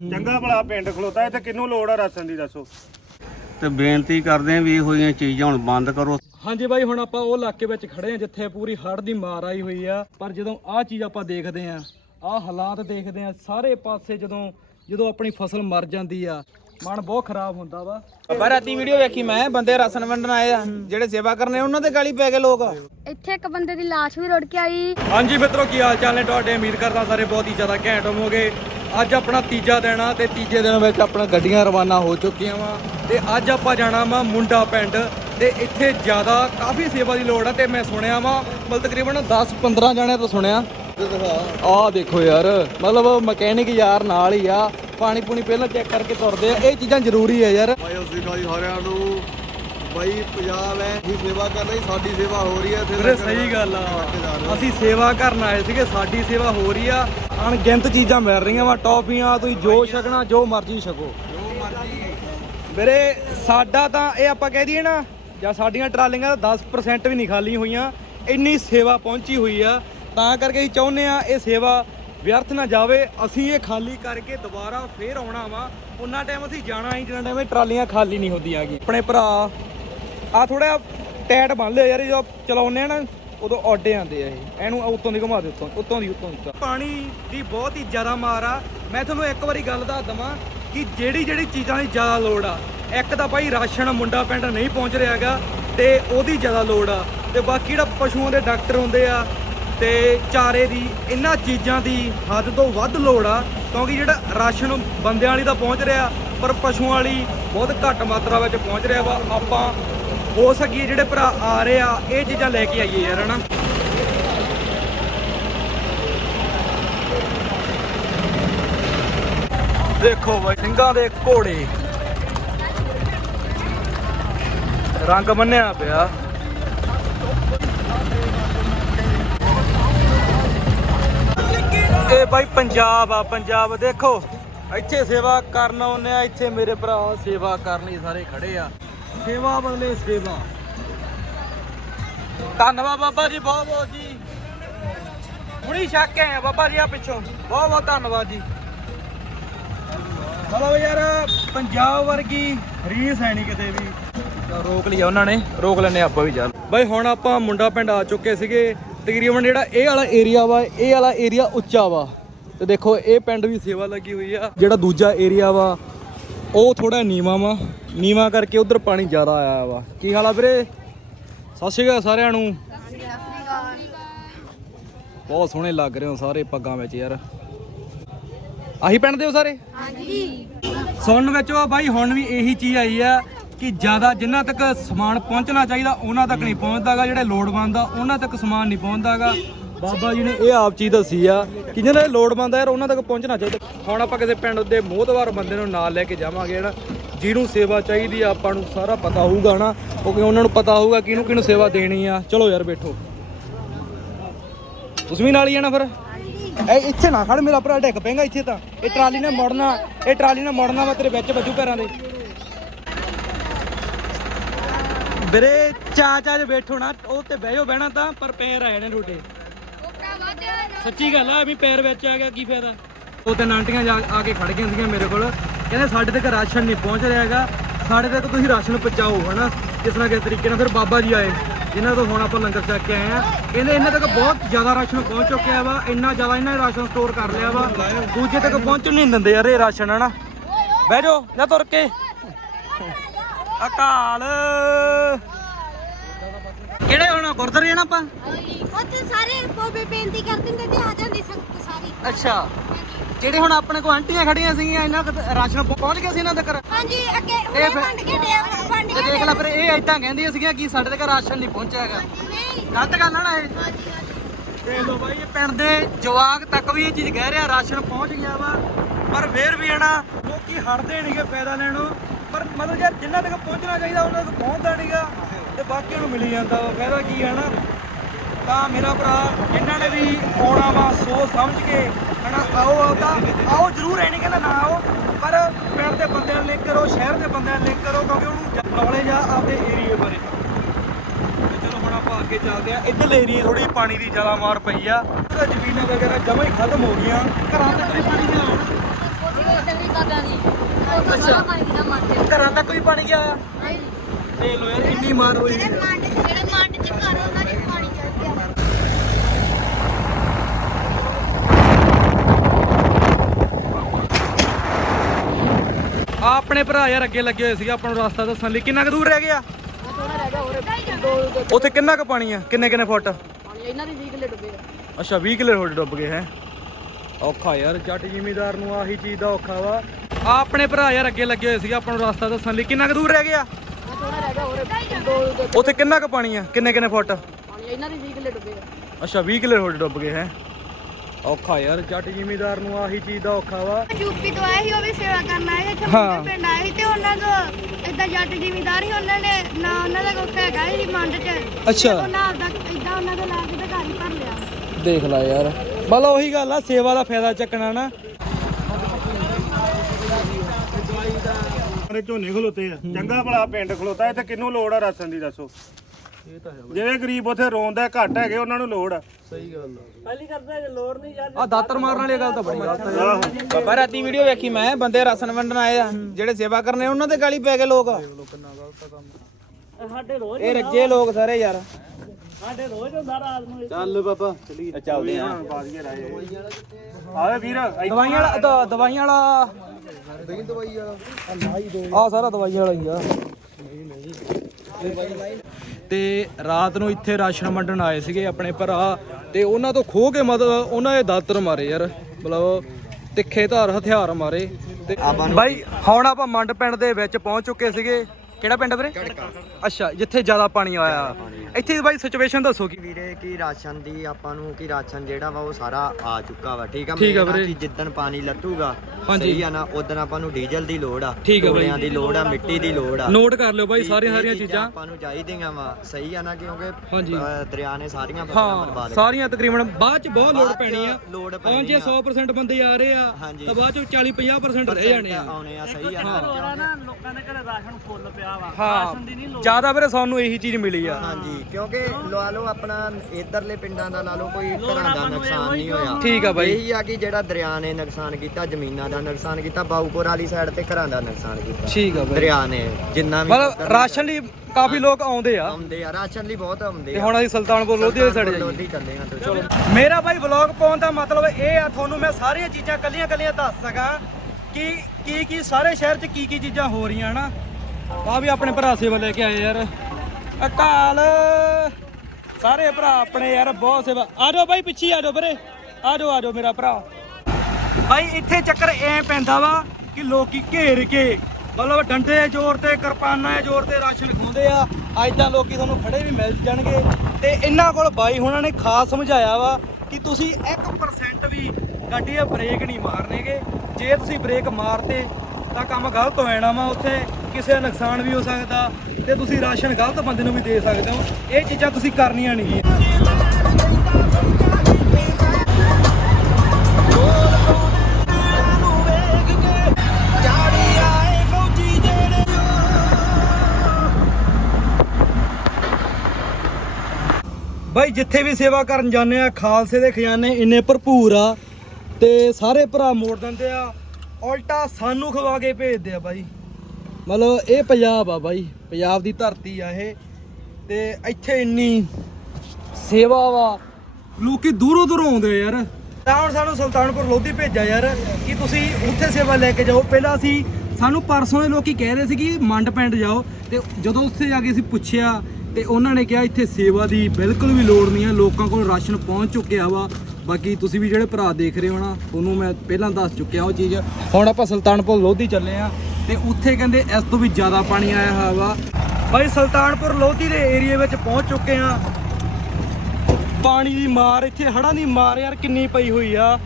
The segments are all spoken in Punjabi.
ਚੰਗਾ ਭਲਾ ਪਿੰਡ ਖਲੋਤਾ ਇੱਥੇ ਕਿਹਨੂੰ ਲੋੜ ਆ ਰਾਸ਼ਨ ਦੀ ਦੱਸੋ। ਤੇ ਬੇਨਤੀ ਕਰਦੇ ਆ ਵੀ ਇਹੋ ਜਿਹੀਆਂ ਚੀਜ਼ਾਂ ਹੁਣ ਬੰਦ ਕਰੋ। ਹਾਂਜੀ ਬਾਈ ਹੁਣ ਆਪਾਂ ਉਹ ਇਲਾਕੇ ਵਿੱਚ ਖੜੇ ਆ ਜਿੱਥੇ ਪੂਰੀ ਹੜ੍ਹ ਦੀ ਮਾਰ ਆਈ ਹੋਈ ਆ। ਪਰ ਜਦੋਂ ਆਹ ਚੀਜ਼ ਆਪਾਂ ਦੇਖਦੇ ਆ ਆਹ ਹਾਲਾਤ ਦੇਖਦੇ ਆ ਸਾਰੇ ਪਾਸੇ ਜਦੋਂ ਜਦੋਂ ਆਪਣੀ ਫਸਲ ਮਰ ਜਾਂਦੀ ਆ ਮਨ ਬਹੁਤ ਖਰਾਬ ਹੁੰਦਾ ਵਾ। ਬਾਬਾ ਰਾਤੀ ਵੀਡੀਓ ਵੇਖੀ ਮੈਂ ਬੰਦੇ ਰਾਸ਼ਨ ਵੰਡਣ ਆਏ ਆ ਜਿਹੜੇ ਸੇਵਾ ਕਰਨੇ ਉਹਨਾਂ ਤੇ ਗਾਲੀ ਪੈ ਗਏ ਲੋਕ। ਇੱਥੇ ਇੱਕ ਬੰਦੇ ਦੀ ਲਾਸ਼ ਵੀ ਰੁੜ ਕੇ ਆਈ। ਹਾਂਜੀ ਮਿੱਤਰੋ ਕੀ ਹਾਲ ਚਾਲ ਨੇ ਤੁਹਾਡੇ? ਉਮੀਦ ਕਰਦਾ ਸਾਰੇ ਬਹੁਤ ਹੀ ਜ਼ਿਆਦਾ ਘੈਂਟ ਹੋਵੋਗੇ। ਅੱਜ ਆਪਣਾ ਤੀਜਾ ਦਿਨ ਆ ਤੇ ਤੀਜੇ ਦਿਨ ਵਿੱਚ ਆਪਣਾ ਗੱਡੀਆਂ ਰਵਾਨਾ ਹੋ ਚੁੱਕੀਆਂ ਵਾ ਤੇ ਅੱਜ ਆਪਾਂ ਜਾਣਾ ਵਾ ਮੁੰਡਾ ਪਿੰਡ ਤੇ ਇੱਥੇ ਜ਼ਿਆਦਾ ਕਾਫੀ ਸੇਵਾ ਦੀ ਲੋੜ ਆ ਤੇ ਮੈਂ ਸੁਣਿਆ ਵਾ ਮਤਲਬ ਤਕਰੀਬਨ 10 15 ਜਣਿਆਂ ਤੋਂ ਸੁਣਿਆ। ਆਹ ਦੇਖੋ ਯਾਰ ਮਤਲਬ ਮਕੈਨਿਕ ਯਾਰ ਨਾਲ ਹੀ ਆ ਪਾਣੀ ਪੂਣੀ ਪਹਿਲਾਂ ਚੈੱਕ ਕਰਕੇ ਤੁਰਦੇ ਆ ਇਹ ਚੀਜ਼ਾਂ ਜ਼ਰੂਰੀ ਹੈ ਯਾਰ। ਭਾਈ ਅਸੀਂ ਕਾਜੀ ਸਾਰਿਆਂ ਨੂੰ। ਬਾਈ ਪੰਜਾਬ ਹੈ ਅਸੀਂ ਸੇਵਾ ਕਰ ਰਹੀ ਸਾਡੀ ਸੇਵਾ ਹੋ ਰਹੀ ਹੈ ਵੀਰੇ ਸਹੀ ਗੱਲ ਆ। ਅਸੀਂ ਸੇਵਾ ਕਰਨ ਆਏ ਸੀਗੇ ਸਾਡੀ ਸੇਵਾ ਹੋ ਰਹੀ ਆ। ਅਣਗਿਣਤ ਚੀਜ਼ਾਂ ਮਿਲ ਰਹੀਆਂ ਵਾ ਟੌਫੀਆਂ ਤੁਸੀਂ ਜੋ ਛਕਣਾ ਜੋ ਮਰਜ਼ੀ ਛਕੋ। ਵੀਰੇ ਸਾਡਾ ਤਾਂ ਇਹ ਆਪਾਂ ਕਹਿ ਦਈਏ ਨਾ ਜਾਂ ਸਾਡੀਆਂ ਟਰਾਲੀਆਂ ਤਾਂ 10% ਵੀ ਨਹੀਂ ਖਾਲੀ ਹੋਈਆਂ ਇੰਨੀ ਸੇਵਾ ਪਹੁੰਚੀ ਹੋਈ ਆ। ਤਾਂ ਕਰਕੇ ਅਸੀਂ ਚਾਹੁੰਦੇ ਆ ਇਹ ਸੇਵਾ ਵਿਅਰਥ ਨਾ ਜਾਵੇ। ਅਸੀਂ ਇਹ ਖਾਲੀ ਕਰਕੇ ਦੁਬਾਰਾ ਫੇਰ ਆਉਣਾ ਵਾ। ਉਹਨਾਂ ਟਾਈਮ ਅਸੀਂ ਜਾਣਾ ਹੀ ਜਿੰਨਾ ਟਾਈਮ ਇਹ ਟਰਾਲੀਆਂ ਖਾਲੀ ਨਹੀਂ ਹੁੰਦੀਆਂ ਹੈਗੀਆਂ। ਆਪਣੇ ਭਰਾ ਆ ਥੋੜਾ ਟਾਈਟ ਬੰਨ ਲਿਓ ਯਾਰ ਜਦੋਂ ਚਲਾਉਂਦੇ ਆ ਨਾ ਉਦੋਂ ਆਡੇ ਆਉਂਦੇ ਆ ਇਹ। ਇਹਨੂੰ ਉੱਤੋਂ ਦੀ ਘੁਮਾ ਦੇ ਉੱਤੋਂ ਉੱਤੋਂ ਦੀ ਉੱਤੋਂ ਦੀ ਪਾਣੀ ਦੀ ਬਹੁਤ ਹੀ ਜ਼ਿਆਦਾ ਮਾਰ ਆ। ਮੈਂ ਤੁਹਾਨੂੰ ਇੱਕ ਵਾਰੀ ਗੱਲ ਦੱਸ ਦਵਾਂ ਕਿ ਜਿਹੜੀ ਜਿਹੜੀ ਚੀਜ਼ਾਂ ਦੀ ਜ਼ਿਆਦਾ ਲੋੜ ਆ, ਇੱਕ ਤਾਂ ਭਾਈ ਰਾਸ਼ਨ ਮੁੰਡਾ ਪਿੰਡ ਨਹੀਂ ਪਹੁੰਚ ਰਿਹਾ ਹੈਗਾ ਤੇ ਉਹਦੀ ਜ਼ਿਆਦਾ ਲੋੜ ਆ। ਤੇ ਬਾਕੀ ਜਿਹੜਾ ਪਸ਼ੂਆਂ ਦੇ ਡਾਕਟਰ ਹੁੰਦੇ ਆ ਤੇ ਚਾਰੇ ਦੀ, ਇਹਨਾਂ ਚੀਜ਼ਾਂ ਦੀ ਹੱਦ ਤੋਂ ਵੱਧ ਲੋੜ ਆ। ਕਿਉਂਕਿ ਜਿਹੜਾ ਰਾਸ਼ਨ ਬੰਦਿਆਂ ਵਾਲੀ ਤਾਂ ਪਹੁੰਚ ਰਿਹਾ, ਪਰ ਪਸ਼ੂਆਂ ਵਾਲੀ ਬਹੁਤ ਘੱਟ ਮਾਤਰਾ ਵਿੱਚ ਪਹੁੰਚ ਰਿਹਾ ਵਾ। ਆਪਾਂ ਹੋ ਸਕੀਏ ਜਿਹੜੇ ਭਰਾ ਆ ਰਹੇ ਆ, ਇਹ ਚੀਜ਼ਾਂ ਲੈ ਕੇ ਆਈਏ ਯਾਰ, ਹਨਾ? ਦੇਖੋ ਬਾਈ, ਸਿੰਘਾਂ ਦੇ ਘੋੜੇ। ਰੰਗ ਮੰਨਿਆ ਪਿਆ। ਇਹ ਬਾਈ ਪੰਜਾਬ ਆ, ਪੰਜਾਬ, ਦੇਖੋ, ਇੱਥੇ ਸੇਵਾ ਕਰਨ ਆਉਂਦੇ ਆ, ਇੱਥੇ ਮੇਰੇ ਭਰਾ ਸੇਵਾ ਕਰਨ ਲਈ ਸਾਰੇ ਖੜੇ ਆ। ਸੇਵਾ ਬਦਲੇ ਸੇਵਾ। ਧੰਨਵਾਦ ਬਾਬਾ ਜੀ ਬਹੁਤ ਬਹੁਤ ਜੀ। ਹੁਣੀ ਛੱਕ ਕੇ ਆਏ ਆ ਬਾਬਾ ਜੀ ਆ ਪਿੱਛੋਂ। ਬਹੁਤ ਬਹੁਤ ਧੰਨਵਾਦ ਜੀ। ਮਤਲਬ ਯਾਰ ਪੰਜਾਬ ਵਰਗੀ ਰੀਸ ਹੈ ਨਹੀਂ ਕਿਤੇ ਵੀ। ਤਾਂ ਰੋਕ ਲਿਆ ਉਹਨਾਂ ਨੇ ਰੋਕ ਲੈਨੇ ਆਪਾਂ ਵੀ ਚੱਲ। ਬਾਈ ਹੁਣ ਆਪਾਂ ਮੁੰਡਾ ਪਿੰਡ ਆ ਚੁੱਕੇ ਸੀਗੇ। ਤਕਰੀਬਨ ਜਿਹੜਾ ਇਹ ਵਾਲਾ ਏਰੀਆ ਵਾ ਇਹ ਵਾਲਾ ਏਰੀਆ ਉੱਚਾ ਵਾ। ਤੇ ਦੇਖੋ ਇਹ ਪਿੰਡ ਵੀ ਸੇਵਾ ਲੱਗੀ ਹੋਈ ਆ। ਜਿਹੜਾ ਦੂਜਾ ਏਰੀਆ ਵਾ ਉਹ ਥੋੜਾ ਨੀਵਾ ਵਾ। ਨੀਵਾ ਕਰਕੇ ਉਧਰ ਪਾਣੀ ਜ਼ਿਆਦਾ ਆਇਆ ਵਾ। ਕੀ ਹਾਲ ਆ ਵੀਰੇ? ਸਤਿ ਸ਼੍ਰੀ ਅਕਾਲ ਸਾਰਿਆਂ ਨੂੰ। ਬਹੁਤ ਸੋਹਣੇ ਲੱਗ ਰਹੇ ਹੋ ਸਾਰੇ ਪੱਗਾਂ ਵਿੱਚ ਯਾਰ। ਆਹੀ ਪਿੰਡ ਦੇ ਹੋ ਸਾਰੇ? ਹਾਂਜੀ। ਸੁਣਨ ਵਿੱਚ ਉਹ ਬਾਈ ਹੁਣ ਵੀ ਇਹੀ ਚੀਜ਼ ਆਈ ਆ ਕਿ ਜ਼ਿਆਦਾ ਜਿੰਨਾ ਤੱਕ ਸਮਾਨ ਪਹੁੰਚਣਾ ਚਾਹੀਦਾ ਉਹਨਾਂ ਤੱਕ ਨਹੀਂ ਪਹੁੰਚਦਾਗਾ। ਜਿਹੜੇ ਲੋੜਵੰਦ ਆ ਉਹਨਾਂ ਤੱਕ ਸਮਾਨ ਨਹੀਂ ਪਹੁੰਚਦਾਗਾ। ਬਾਬਾ ਜੀ ਨੇ ਇਹ ਆਪ ਚੀਜ਼ ਦੱਸੀ ਆ ਕਿ ਜਿਹਨਾਂ ਦੇ ਲੋੜਵੰਦ ਆ ਯਾਰ ਉਹਨਾਂ ਤੱਕ ਪਹੁੰਚਣਾ ਚਾਹੀਦਾ। ਹੁਣ ਆਪਾਂ ਕਿਸੇ ਪਿੰਡ ਦੇ ਮੋਹਤਵਾਰ ਬੰਦੇ ਨੂੰ ਨਾਲ ਲੈ ਕੇ ਜਾਵਾਂਗੇ ਜਿਹੜਾ ਜਿਹਨੂੰ ਸੇਵਾ ਚਾਹੀਦੀ ਆ ਆਪਾਂ ਨੂੰ ਸਾਰਾ ਪਤਾ ਹੋਊਗਾ ਨਾ ਕਿਉਂਕਿ ਉਹਨਾਂ ਨੂੰ ਪਤਾ ਹੋਊਗਾ ਕਿਹਨੂੰ ਕਿਹਨੂੰ ਸੇਵਾ ਦੇਣੀ ਆ। ਚਲੋ ਯਾਰ ਬੈਠੋ। ਤੁਸੀਂ ਵੀ ਨਾਲ ਹੀ ਜਾਣਾ ਫਿਰ? ਇਹ ਇੱਥੇ ਨਾ ਖੜ ਮੇਰਾ ਭਰਾ ਡਿੱਗ ਪੈਂਗਾ ਇੱਥੇ ਤਾਂ। ਇਹ ਟਰਾਲੀ ਨੇ ਮੁੜਨਾ ਇਹ ਟਰਾਲੀ ਨੇ ਮੁੜਨਾ ਵਾ ਤੇਰੇ ਵਿੱਚ ਵੱਜੂ ਪੈਰਾਂ ਦੇ। ਵੀਰੇ ਚਾ ਚਾ ਜੇ ਬੈਠੋ ਨਾ ਉਹ ਤੇ ਬਹਿਓ ਬਹਿਣਾ ਤਾਂ ਪਰ ਪੈਰ ਆਏ ਨੇ ਤੁਹਾਡੇ। ਸੱਚੀ ਗੱਲ ਆ ਵੀ ਪੈਰ ਵਿੱਚ ਆ ਗਿਆ, ਕੀ ਫਾਇਦਾ? ਉਹ ਤੇ ਆਂਟੀਆਂ ਜਾ ਆ ਕੇ ਖੜ ਗਈਆਂ ਸੀਗੀਆਂ ਮੇਰੇ ਕੋਲ। ਕਹਿੰਦੇ ਸਾਡੇ ਤੱਕ ਰਾਸ਼ਨ ਨਹੀਂ ਪਹੁੰਚ ਰਿਹਾ ਹੈਗਾ। ਸਾਡੇ ਤੱਕ ਤੁਸੀਂ ਰਾਸ਼ਨ ਪਹੁੰਚਾਓ, ਹਨਾ? ਕਿਸ ਨਾ ਕਿਸ ਤਰੀਕੇ ਨਾਲ ਫਿਰ ਬਾਬਾ ਜੀ ਆਏ, ਜਿਨ੍ਹਾਂ ਤੋਂ ਹੁਣ ਆਪਾਂ ਲੰਗਰ ਚੱਕ ਕੇ ਆਏ ਆ ਕਹਿੰਦੇ ਇਹਨਾਂ ਤੱਕ ਬਹੁਤ ਜ਼ਿਆਦਾ ਰਾਸ਼ਨ ਪਹੁੰਚ ਚੁੱਕਿਆ ਵਾ, ਇੰਨਾ ਜ਼ਿਆਦਾ ਇਹਨਾਂ ਨੇ ਰਾਸ਼ਨ ਸਟੋਰ ਕਰ ਲਿਆ ਵਾ। ਦੂਜੇ ਤੱਕ ਪਹੁੰਚਣ ਨਹੀਂ ਦਿੰਦੇ ਯਾਰ ਇਹ ਰਾਸ਼ਨ, ਹਨਾ? ਬਹਿ ਜਾਓ ਜਾ ਤੁਰ ਕੇ। ਅਕਾਲ ਕਿਹੜੇ ਹੁਣ ਗੁਰਦੁਆਰੇ ਜਾਣਾ ਆਪਾਂ? ਉੱਥੇ ਸਾਰੇ ਬੋਬੇ ਬੇਨਤੀ ਕਰ ਦਿੰਦੇ ਤੇ ਆ ਜਾਂਦੀ ਸੰਗਤ ਸਾਰੀ। ਅੱਛਾ। ਜਿਹੜੇ ਹੁਣ ਆਪਣੇ ਕੋ ਆਂਟੀਆਂ ਖੜੀਆਂ ਸੀਗੀਆਂ ਇਹਨਾਂ ਕੋਲ ਰਾਸ਼ਨ ਪਹੁੰਚ ਗਿਆ ਸੀ ਇਹਨਾਂ ਤੱਕ ਹਾਂਜੀ ਅੱਗੇ ਇਹ ਫਿਰ- ਵੰਡ ਕੇ ਡਿਆ ਵੰਡ ਤੇ ਕੇ ਦੇਖ ਲੈ ਫਿਰ ਇਹ ਏਦਾਂ ਕਹਿੰਦੀਆਂ ਸੀਗੀਆਂ ਕਿ ਸਾਡੇ ਤੱਕ ਰਾਸ਼ਨ ਨਹੀਂ ਪਹੁੰਚਿਆ ਹੈਗਾ। ਨਹੀਂ। ਗਲਤ ਗੱਲ ਆ ਨਾ ਇਹ। ਦੇਖ ਲਓ ਬਾਈ ਇਹ ਪਿੰਡ ਦੇ ਜਵਾਕ ਤੱਕ ਵੀ ਇਹ ਚੀਜ਼ ਕਹਿ ਰਿਹਾ ਰਾਸ਼ਨ ਪਹੁੰਚ ਗਿਆ ਵਾ ਪਰ ਫੇਰ ਵੀ ਹਨਾ ਲੋਕੀ ਹਟਦੇ ਨਹੀਂਗੇ ਫਾਇਦਾ ਲੈਣੋਂ ਪਰ ਮਤਲਬ ਯਾਰ ਜਿੰਨਾ ਤੱਕ ਪਹੁੰਚਣਾ ਚਾਹੀਦਾ ਉਹਨਾਂ ਤੱਕ ਪਹੁੰਚਦਾ ਨਹੀਂਗਾ ਤੇ ਬਾਕੀਆਂ ਨੂੰ ਮਿਲੀ ਜਾਂਦਾ ਵਾ। ਫਾਇਦਾ ਕੀ ਹੈ ਨਾ? ਤਾਂ ਮੇਰਾ ਭਰਾ ਇਹਨਾਂ ਨੇ ਵੀ ਆਉਣਾ ਵਾ ਸੋਚ ਸਮਝ ਕੇ। ਹਨਾ ਆਓ ਆਉਂਦਾ ਆਓ ਜ਼ਰੂਰ ਐ ਨਹੀਂ ਕਹਿੰਦਾ ਨਾ ਆਓ ਪਰ ਪਿੰਡ ਦੇ ਬੰਦਿਆਂ ਨੂੰ ਲਿੰਕ ਕਰੋ ਸ਼ਹਿਰ ਦੇ ਬੰਦਿਆਂ ਨੂੰ ਲਿੰਕ ਕਰੋ ਕਿਉਂਕਿ ਉਹਨੂੰ ਨੌਲੇਜ ਆ ਆਪਦੇ ਏਰੀਏ ਬਾਰੇ। ਤੇ ਚਲੋ ਹੁਣ ਆਪਾਂ ਅੱਗੇ ਚੱਲਦੇ ਆ ਇੱਧਰਲੇ ਏਰੀਏ ਥੋੜੀ ਪਾਣੀ ਦੀ ਜ਼ਿਆਦਾ ਮਾਰ ਪਈ ਆ। ਉਹਦਾ ਜ਼ਮੀਨਾਂ ਵਗੈਰਾ ਜਮਾਂ ਹੀ ਖਤਮ ਹੋ ਗਈਆਂ। ਘਰਾਂ ਤੇ ਕੋਈ ਪਾਣੀ ਨਹੀਂ। ਦੀ ਕਿਦਾ ਮਾਰਦੇ ਘਰਾਂ ਤੱਕ ਵੀ ਪਾਣੀ ਗਿਆ। ਦੇਖ ਲੋ ਯਾਰ ਇੰਨੀ ਮਾਰ ਹੋਈ ਜਿਹੜੇ ਮੰਡ ਜਿਹੜੇ ਮੰਡ ਚ ਘਰ ਉਹਨਾਂ ਦੇ ਪਾਣੀ ਚੜ ਗਿਆ। ਆ ਆਪਣੇ ਭਰਾ ਯਾਰ ਅੱਗੇ ਲੱਗੇ ਹੋਏ ਸੀਗੇ ਆਪਾਂ ਨੂੰ ਰਸਤਾ ਦੱਸਣ ਲਈ। ਕਿੰਨਾ ਕੁ ਦੂਰ ਰਹਿ ਗਿਆ? ਉੱਥੇ ਕਿੰਨਾ ਕੁ ਪਾਣੀ ਆ? ਕਿੰਨੇ ਕਿੰਨੇ ਫੁੱਟ? ਇਹਨਾਂ ਦੀ 20 ਕਿੱਲੇ ਡੁੱਬੇ ਆ। ਅੱਛਾ 20 ਕਿਲੇ ਫੁੱਟ ਡੁੱਬ ਗਏ ਹੈ? ਔਖਾ ਯਾਰ ਜੱਟ ਜ਼ਿਮੀਦਾਰ ਨੂੰ ਆਹੀ ਚੀਜ਼ ਦਾ ਔਖਾ ਵਾ। ਆ ਆਪਣੇ ਭਰਾ ਯਾਰ ਅੱਗੇ ਲੱਗੇ ਹੋਏ ਸੀਗੇ ਆਪਾਂ ਨੂੰ ਰਸਤਾ ਦੱਸਣ ਲਈ। ਕਿੰਨਾ ਕੁ ਦੂਰ ਰਹਿ ਗਿਆ? ਥੋੜਾ ਰਹਿ ਗਿਆ ਹੋਰ ਦੋ ਦੋ ਉੱਥੇ ਕਿੰਨਾ ਕੁ ਪਾਣੀ ਆ? ਕਿੰਨੇ ਕਿੰਨੇ ਫੁੱਟ? ਪਾਣੀ ਇਹਨਾਂ ਦੀ 20 ਕਿੱਲੇ ਡੁੱਬੇ ਆ। ਅੱਛਾ 20 ਕਿਲੇ ਫੁੱਟ ਡੁੱਬ ਗਏ ਹੈ? ਔਖਾ ਯਾਰ ਜੱਟ ਜ਼ਿਮੀਦਾਰ ਨੂੰ ਆਹੀ ਚੀਜ਼ ਦਾ ਔਖਾ ਵਾ। ਯੂਪੀ ਤੋਂ ਆਏ ਸੀ ਉਹ ਵੀ ਸੇਵਾ ਕਰਨ ਆਏ ਸੀ ਇੱਥੇ ਹਾਂ। ਮੁੰਡੇ ਪਿੰਡ ਆਏ ਸੀ ਤੇ ਉਹਨਾਂ ਤੋਂ ਇਦਾਂ ਜੱਟ ਜ਼ਿਮੀਦਾਰ ਸੀ ਉਹਨਾਂ ਨੇ ਨਾ ਉਹਨਾਂ ਦਾ ਕੋਈ ਹੈਗਾ ਸੀ ਮੰਡ ਚ। ਅੱਛਾ। ਉਹਨਾਂ ਆਪਦਾ ਇਦਾਂ ਉਹਨਾਂ ਦੇ ਲਾ ਕੇ ਤੇ ਘਰ ਹੀ ਭਰ ਲਿਆ। ਦੇਖ ਲੈ ਯਾਰ। ਮਤਲਬ ਉਹੀ ਗੱਲ ਆ ਸੇਵਾ ਦਾ ਫਾਇਦਾ ਚੱਕਣਾ ਨਾ। ਸਾਰੇ ਝੋਨੇ ਖਲੋਤੇ ਆ। ਚੰਗਾ ਭਲਾ ਪਿੰਡ ਖਲੋਤਾ ਇੱਥੇ ਕਿਹਨੂੰ ਲੋੜ ਆ ਰਾਸ਼ਨ ਦੀ ਦੱਸੋ? ਜਿਹੜੇ ਗਰੀਬ ਉਥੇ ਰੋਂਦਾ ਘੱਟ ਹੈਗੇ ਉਹਨਾਂ ਨੂੰ ਲੋੜ ਆ। ਆ। ਦਾਤਰ ਮਾਰਨ ਵਾਲੀ ਗੱਲ ਤਾਂ ਬੜੀ ਗਲਤ ਹੈ ਬਾਬਾ ਰਾਤੀ ਵੀਡੀਓ ਵੇਖੀ ਮੈਂ ਬੰਦੇ ਰਾਸ਼ਨ ਵੰਡਣ ਆਏ ਆ ਜਿਹੜੇ ਸੇਵਾ ਕਰਨੇ ਉਹਨਾਂ ਤੇ ਗਾਲੀ ਪੈ ਗਏ ਲੋਕ। ਇਹ ਰੱਜੇ ਲੋਕ ਸਾਰੇ ਯਾਰ। ਚੱਲ ਬਾਬਾ ਚੱਲਦੇ ਆ। ਆਵੇ ਵੀਰ ਦਵਾਈਆਂ ਵਾਲਾ ਦਵਾਈਆਂ ਵਾਲਾ ਦਹੀਂ ਦਵਾਈ ਵਾਲਾ? ਆ ਸਾਰਾ ਦਵਾਈਆਂ ਵਾਲਾ ਹੀ ਆ। ਤੇ ਰਾਤ ਨੂੰ ਇੱਥੇ ਰਾਸ਼ਨ ਵੰਡਣ ਆਏ ਸੀਗੇ ਆਪਣੇ ਭਰਾ ਤੇ ਉਹਨਾਂ ਤੋਂ ਖੋਹ ਕੇ ਮਤਲਬ ਉਹਨਾਂ ਦੇ ਦਾਤਰ ਮਾਰੇ ਯਾਰ ਮਤਲਬ ਤਿੱਖੇ ਧਾਰ ਹਥਿਆਰ ਮਾਰੇ ਤੇ ਬਾਈ ਹੁਣ ਆਪਾਂ ਮੰਡ ਪਿੰਡ ਦੇ ਵਿੱਚ ਪਹੁੰਚ ਚੁੱਕੇ ਸੀਗੇ। ਕਿਹੜਾ ਪਿੰਡ ਵੀਰੇ? ਅੱਛਾ ਜਿੱਥੇ ਜ਼ਿਆਦਾ ਪਾਣੀ ਆਇਆ। ਇੱਥੇ ਬਾਈ ਸਿਚੁਏਸ਼ਨ ਦੱਸੋ ਕੀ ਵੀਰੇ ਕੀ ਰਾਸ਼ਨ ਦੀ ਆਪਾਂ ਨੂੰ ਕੀ ਰਾਸ਼ਨ ਜਿਹੜਾ ਵਾ ਉਹ ਸਾਰਾ ਆ ਚੁੱਕਾ ਵਾ ਠੀਕ ਆ ਠੀਕ ਆ ਵੀਰੇ। ਕਿ ਜਿੱਦਣ ਪਾਣੀ ਹਾਂਜੀ। ਸਹੀ ਆ ਨਾ ਉਦੋਂ ਆਪਾਂ ਨੂੰ ਡੀਜ਼ਲ ਦੀ ਲੋੜ ਆ ਠੀਕ ਆ ਬਾਈ। ਟੋਲਿਆਂ ਦੀ ਲੋੜ ਆ ਮਿੱਟੀ ਦੀ ਲੋੜ ਆ ਨੋਟ ਕਰ ਲਿਓ ਬਾਈ ਇਹ- ਸਾਰੀਆਂ ਇਹ ਸਾਰੀਆਂ ਚੀਜ਼ਾਂ ਆਪਾਂ ਨੂੰ ਚਾਹੀਦੀਆਂ ਵਾ ਸਹੀ ਆ ਨਾ ਕਿਉਂਕਿ ਹਾਂਜੀ। ਅ, ਦਰਿਆ ਨੇ ਸਾਰੀਆਂ ਫਸਲਾਂ ਹਾਂ ਬਰਬਾਦ ਸਾਰੀਆਂ ਤਕਰੀਬਨ ਬਾਅਦ ਚ ਬਹੁਤ ਲੋੜ ਬਾਅਦ ਚ ਪੈਣੀ ਆ ਲੋੜ ਪੈਣੀ ਜੇ ਆ। 100% ਬੰਦੇ ਆ ਰਹੇ ਆ ਹਾਂਜੀ। ਤਾਂ ਬਾਅਦ ਚ 40 50% ਰਹਿ ਜਾਣੇ ਆ ਆਉਣੇ ਆ ਸਹੀ ਆ ਨਾ ਹਾਂ ਜ਼ਿਆਦਾ ਵੀਰੇ ਸਾਨੂੰ ਇਹੀ ਚੀਜ਼ ਮਿਲੀ ਆ ਹਾਂਜੀ ਕਿਉਂਕਿ ਲਾ ਲਓ ਆਪਣਾ ਇਧਰਲੇ ਪਿੰਡਾਂ ਦਾ ਲਾ ਲਓ ਕੋਈ ਘਰਾਂ ਦਾ ਨੁਕਸਾਨ ਨਹੀਂ ਹੋਇਆ। ਠੀਕ ਆ ਬਾਈ। ਇਹੀ ਆ ਕਿ ਜਿਹੜਾ ਦਰਿਆ ਨੇ ਨੁਕਸਾਨ ਕੀਤਾ ਜ਼ਮੀਨਾਂ ਦਾ ਨੁਕਸਾਨ ਕੀਤਾ ਬਾਊਪੁਰ ਵਾਲੀ ਸਾਈਡ ਤੇ ਘਰਾਂ ਦਾ ਨੁਕਸਾਨ ਕੀਤਾ। ਠੀਕ ਆ ਬਾਈ। ਦਰਿਆ ਨੇ ਜਿੰਨਾ ਵੀ ਮਤਲਬ ਰਾਸ਼ਨ ਲਈ ਕਾਫੀ ਲੋਕ ਆਉਂਦੇ ਆ। ਆਉਂਦੇ ਆ ਰਾਸ਼ਨ ਲਈ ਬਹੁਤ ਆਉਂਦੇ ਤੇ ਆ। ਹੁਣ ਅਸੀਂ ਸੁਲਤਾਨਪੁਰ ਲੋਧੀ ਦੇ ਸਾਈਡ ਜਾਈਏ। ਲੋਧੀ ਚੱਲੇ ਆ ਤੇ ਚਲੋ। ਮੇਰਾ ਬਾਈ ਵਲੌਗ ਪਾਉਣ ਦਾ ਮਤਲਬ ਇਹ ਆ ਤੁਹਾਨੂੰ ਮੈਂ ਸਾਰੀਆਂ ਚੀਜ਼ਾਂ ਕੱਲੀਆਂ ਕੱਲੀਆਂ ਦੱਸ ਸਕਾਂ ਕਿ ਕੀ ਕੀ ਸਾਰੇ ਸ਼ਹਿਰ 'ਚ ਕੀ ਕੀ ਚੀਜ਼ਾਂ ਹੋ ਰਹੀਆਂ ਨਾ। ਆ ਵੀ ਆਪਣੇ ਭਰਾ ਸੇਵਾ ਲੈ ਕੇ ਆਏ ਯਾਰ। ਅਕਾਲ। ਸਾਰੇ ਭਰਾ ਆਪਣੇ ਯਾਰ, ਬਹੁਤ ਸੇਵਾ। ਆ ਜਾਓ ਬਾਈ, ਪਿੱਛੇ ਆ ਜਾਓ ਵੀਰੇ। ਆ ਜਾਓ ਆ ਜਾਓ ਮੇਰਾ ਭਰਾ। ਬਾਈ, ਇੱਥੇ ਚੱਕਰ ਐ ਪੈਂਦਾ ਵਾ ਕਿ ਲੋਕੀ ਘੇਰ ਕੇ ਮਤਲਬ ਡੰਡੇ ਦੇ ਜ਼ੋਰ ਤੇ, ਕਿਰਪਾਨਾਂ ਦੇ ਜ਼ੋਰ ਤੇ ਰਾਸ਼ਨ ਖੋਂਦੇ ਆ। ਅੱਜ ਤਾਂ ਲੋਕੀ ਤੁਹਾਨੂੰ ਖੜੇ ਵੀ ਮਿਲ ਜਾਣਗੇ। ਤੇ ਇਹਨਾਂ ਕੋਲ ਬਾਈ ਹੁਣਾਂ ਨੇ ਖਾਸ ਸਮਝਾਇਆ ਵਾ ਕਿ ਤੁਸੀਂ 1% ਵੀ ਗੱਡੀ ਦੇ ਬ੍ਰੇਕ ਨਹੀਂ ਮਾਰਨੇਗੇ। ਜੇ ਤੁਸੀਂ ਬ੍ਰੇਕ ਮਾਰਤੇ ਤਾਂ ਕੰਮ ਗਲਤ ਹੋ ਜਾਣਾ ਵਾ ਉੱਥੇ, ਕਿਸੇ ਦਾ ਨੁਕਸਾਨ ਵੀ ਹੋ ਸਕਦਾ ਤੇ ਤੁਸੀਂ ਰਾਸ਼ਨ ਗਲਤ ਬੰਦੇ ਨੂੰ ਵੀ ਦੇ ਸਕਦੇ ਹੋ। ਇਹ ਚੀਜ਼ਾਂ ਤੁਸੀਂ ਕਰਨੀਆਂ ਨਹੀਂ ਬਾਈ, ਜਿੱਥੇ ਵੀ ਸੇਵਾ ਕਰਨ ਜਾਂਦੇ ਆ, ਖਾਲਸੇ ਦੇ ਖਜ਼ਾਨੇ ਇੰਨੇ ਭਰਪੂਰ ਆ ਤੇ ਸਾਰੇ ਭਰਾ ਮੋੜ ਦਿੰਦੇ ਆ। ਉਲਟਾ ਸਾਨੂੰ ਖਵਾ ਕੇ ਭੇਜਦੇ ਆ ਬਾਈ। ਮਤਲਬ ਇਹ ਪੰਜਾਬ ਆ ਬਾਈ ਪੰਜਾਬ ਦੀ ਧਰਤੀ ਆ ਇਹ। ਤੇ ਇੱਥੇ ਇੰਨੀ ਸੇਵਾ ਵਾ। ਲੋਕੀ ਦੂਰੋਂ ਦੂਰੋਂ ਆਉਂਦੇ ਆ ਯਾਰ। ਤਾਂ ਹੁਣ ਸਾਨੂੰ ਸੁਲਤਾਨਪੁਰ ਲੋਧੀ ਭੇਜਿਆ ਯਾਰ ਕਿ ਤੁਸੀਂ ਉੱਥੇ ਸੇਵਾ ਲੈ ਕੇ ਜਾਓ। ਪਹਿਲਾਂ ਅਸੀਂ ਸਾਨੂੰ ਪਰਸੋਂ ਦੇ ਲੋਕੀ ਕਹਿ ਰਹੇ ਸੀ ਕਿ ਮੰਡ ਪਿੰਡ ਜਾਓ ਤੇ ਜਦੋਂ ਉੱਥੇ ਜਾ ਕੇ ਅਸੀਂ ਪੁੱਛਿਆ ਤੇ ਉਹਨਾਂ ਨੇ ਕਿਹਾ ਇੱਥੇ ਸੇਵਾ ਦੀ ਬਿਲਕੁਲ ਵੀ ਲੋੜ ਨਹੀਂ ਆ। ਲੋਕਾਂ ਕੋਲ ਰਾਸ਼ਨ ਪਹੁੰਚ ਚੁੱਕਿਆ ਵਾ। ਬਾਕੀ ਤੁਸੀਂ ਵੀ ਜਿਹੜੇ ਭਰਾ ਦੇਖ ਰਹੇ ਹੋ ਨਾ ਤੁਹਾਨੂੰ ਮੈਂ ਪਹਿਲਾਂ ਦੱਸ ਚੁੱਕਿਆ ਉਹ ਚੀਜ਼। ਹੁਣ ਆਪਾਂ ਸੁਲਤਾਨਪੁਰ ਲੋਧੀ ਚੱਲੇ ਆ ਤੇ ਉੱਥੇ ਕਹਿੰਦੇ ਇਸ ਤੋਂ ਵੀ ਜ਼ਿਆਦਾ ਪਾਣੀ ਆਇਆ ਹੋਇਆ ਵਾ। ਬਾਈ ਸੁਲਤਾਨਪੁਰ ਲੋਧੀ ਦੇ ਏਰੀਏ ਵਿੱਚ ਪਹੁੰਚ ਚੁੱਕੇ ਆ। ਪਾਣੀ ਦੀ ਮਾਰ ਇੱਥੇ ਹੜਾਂ ਦੀ ਮਾਰ ਯਾਰ ਕਿੰਨੀ ਪਈ ਹੋਈ ਆ।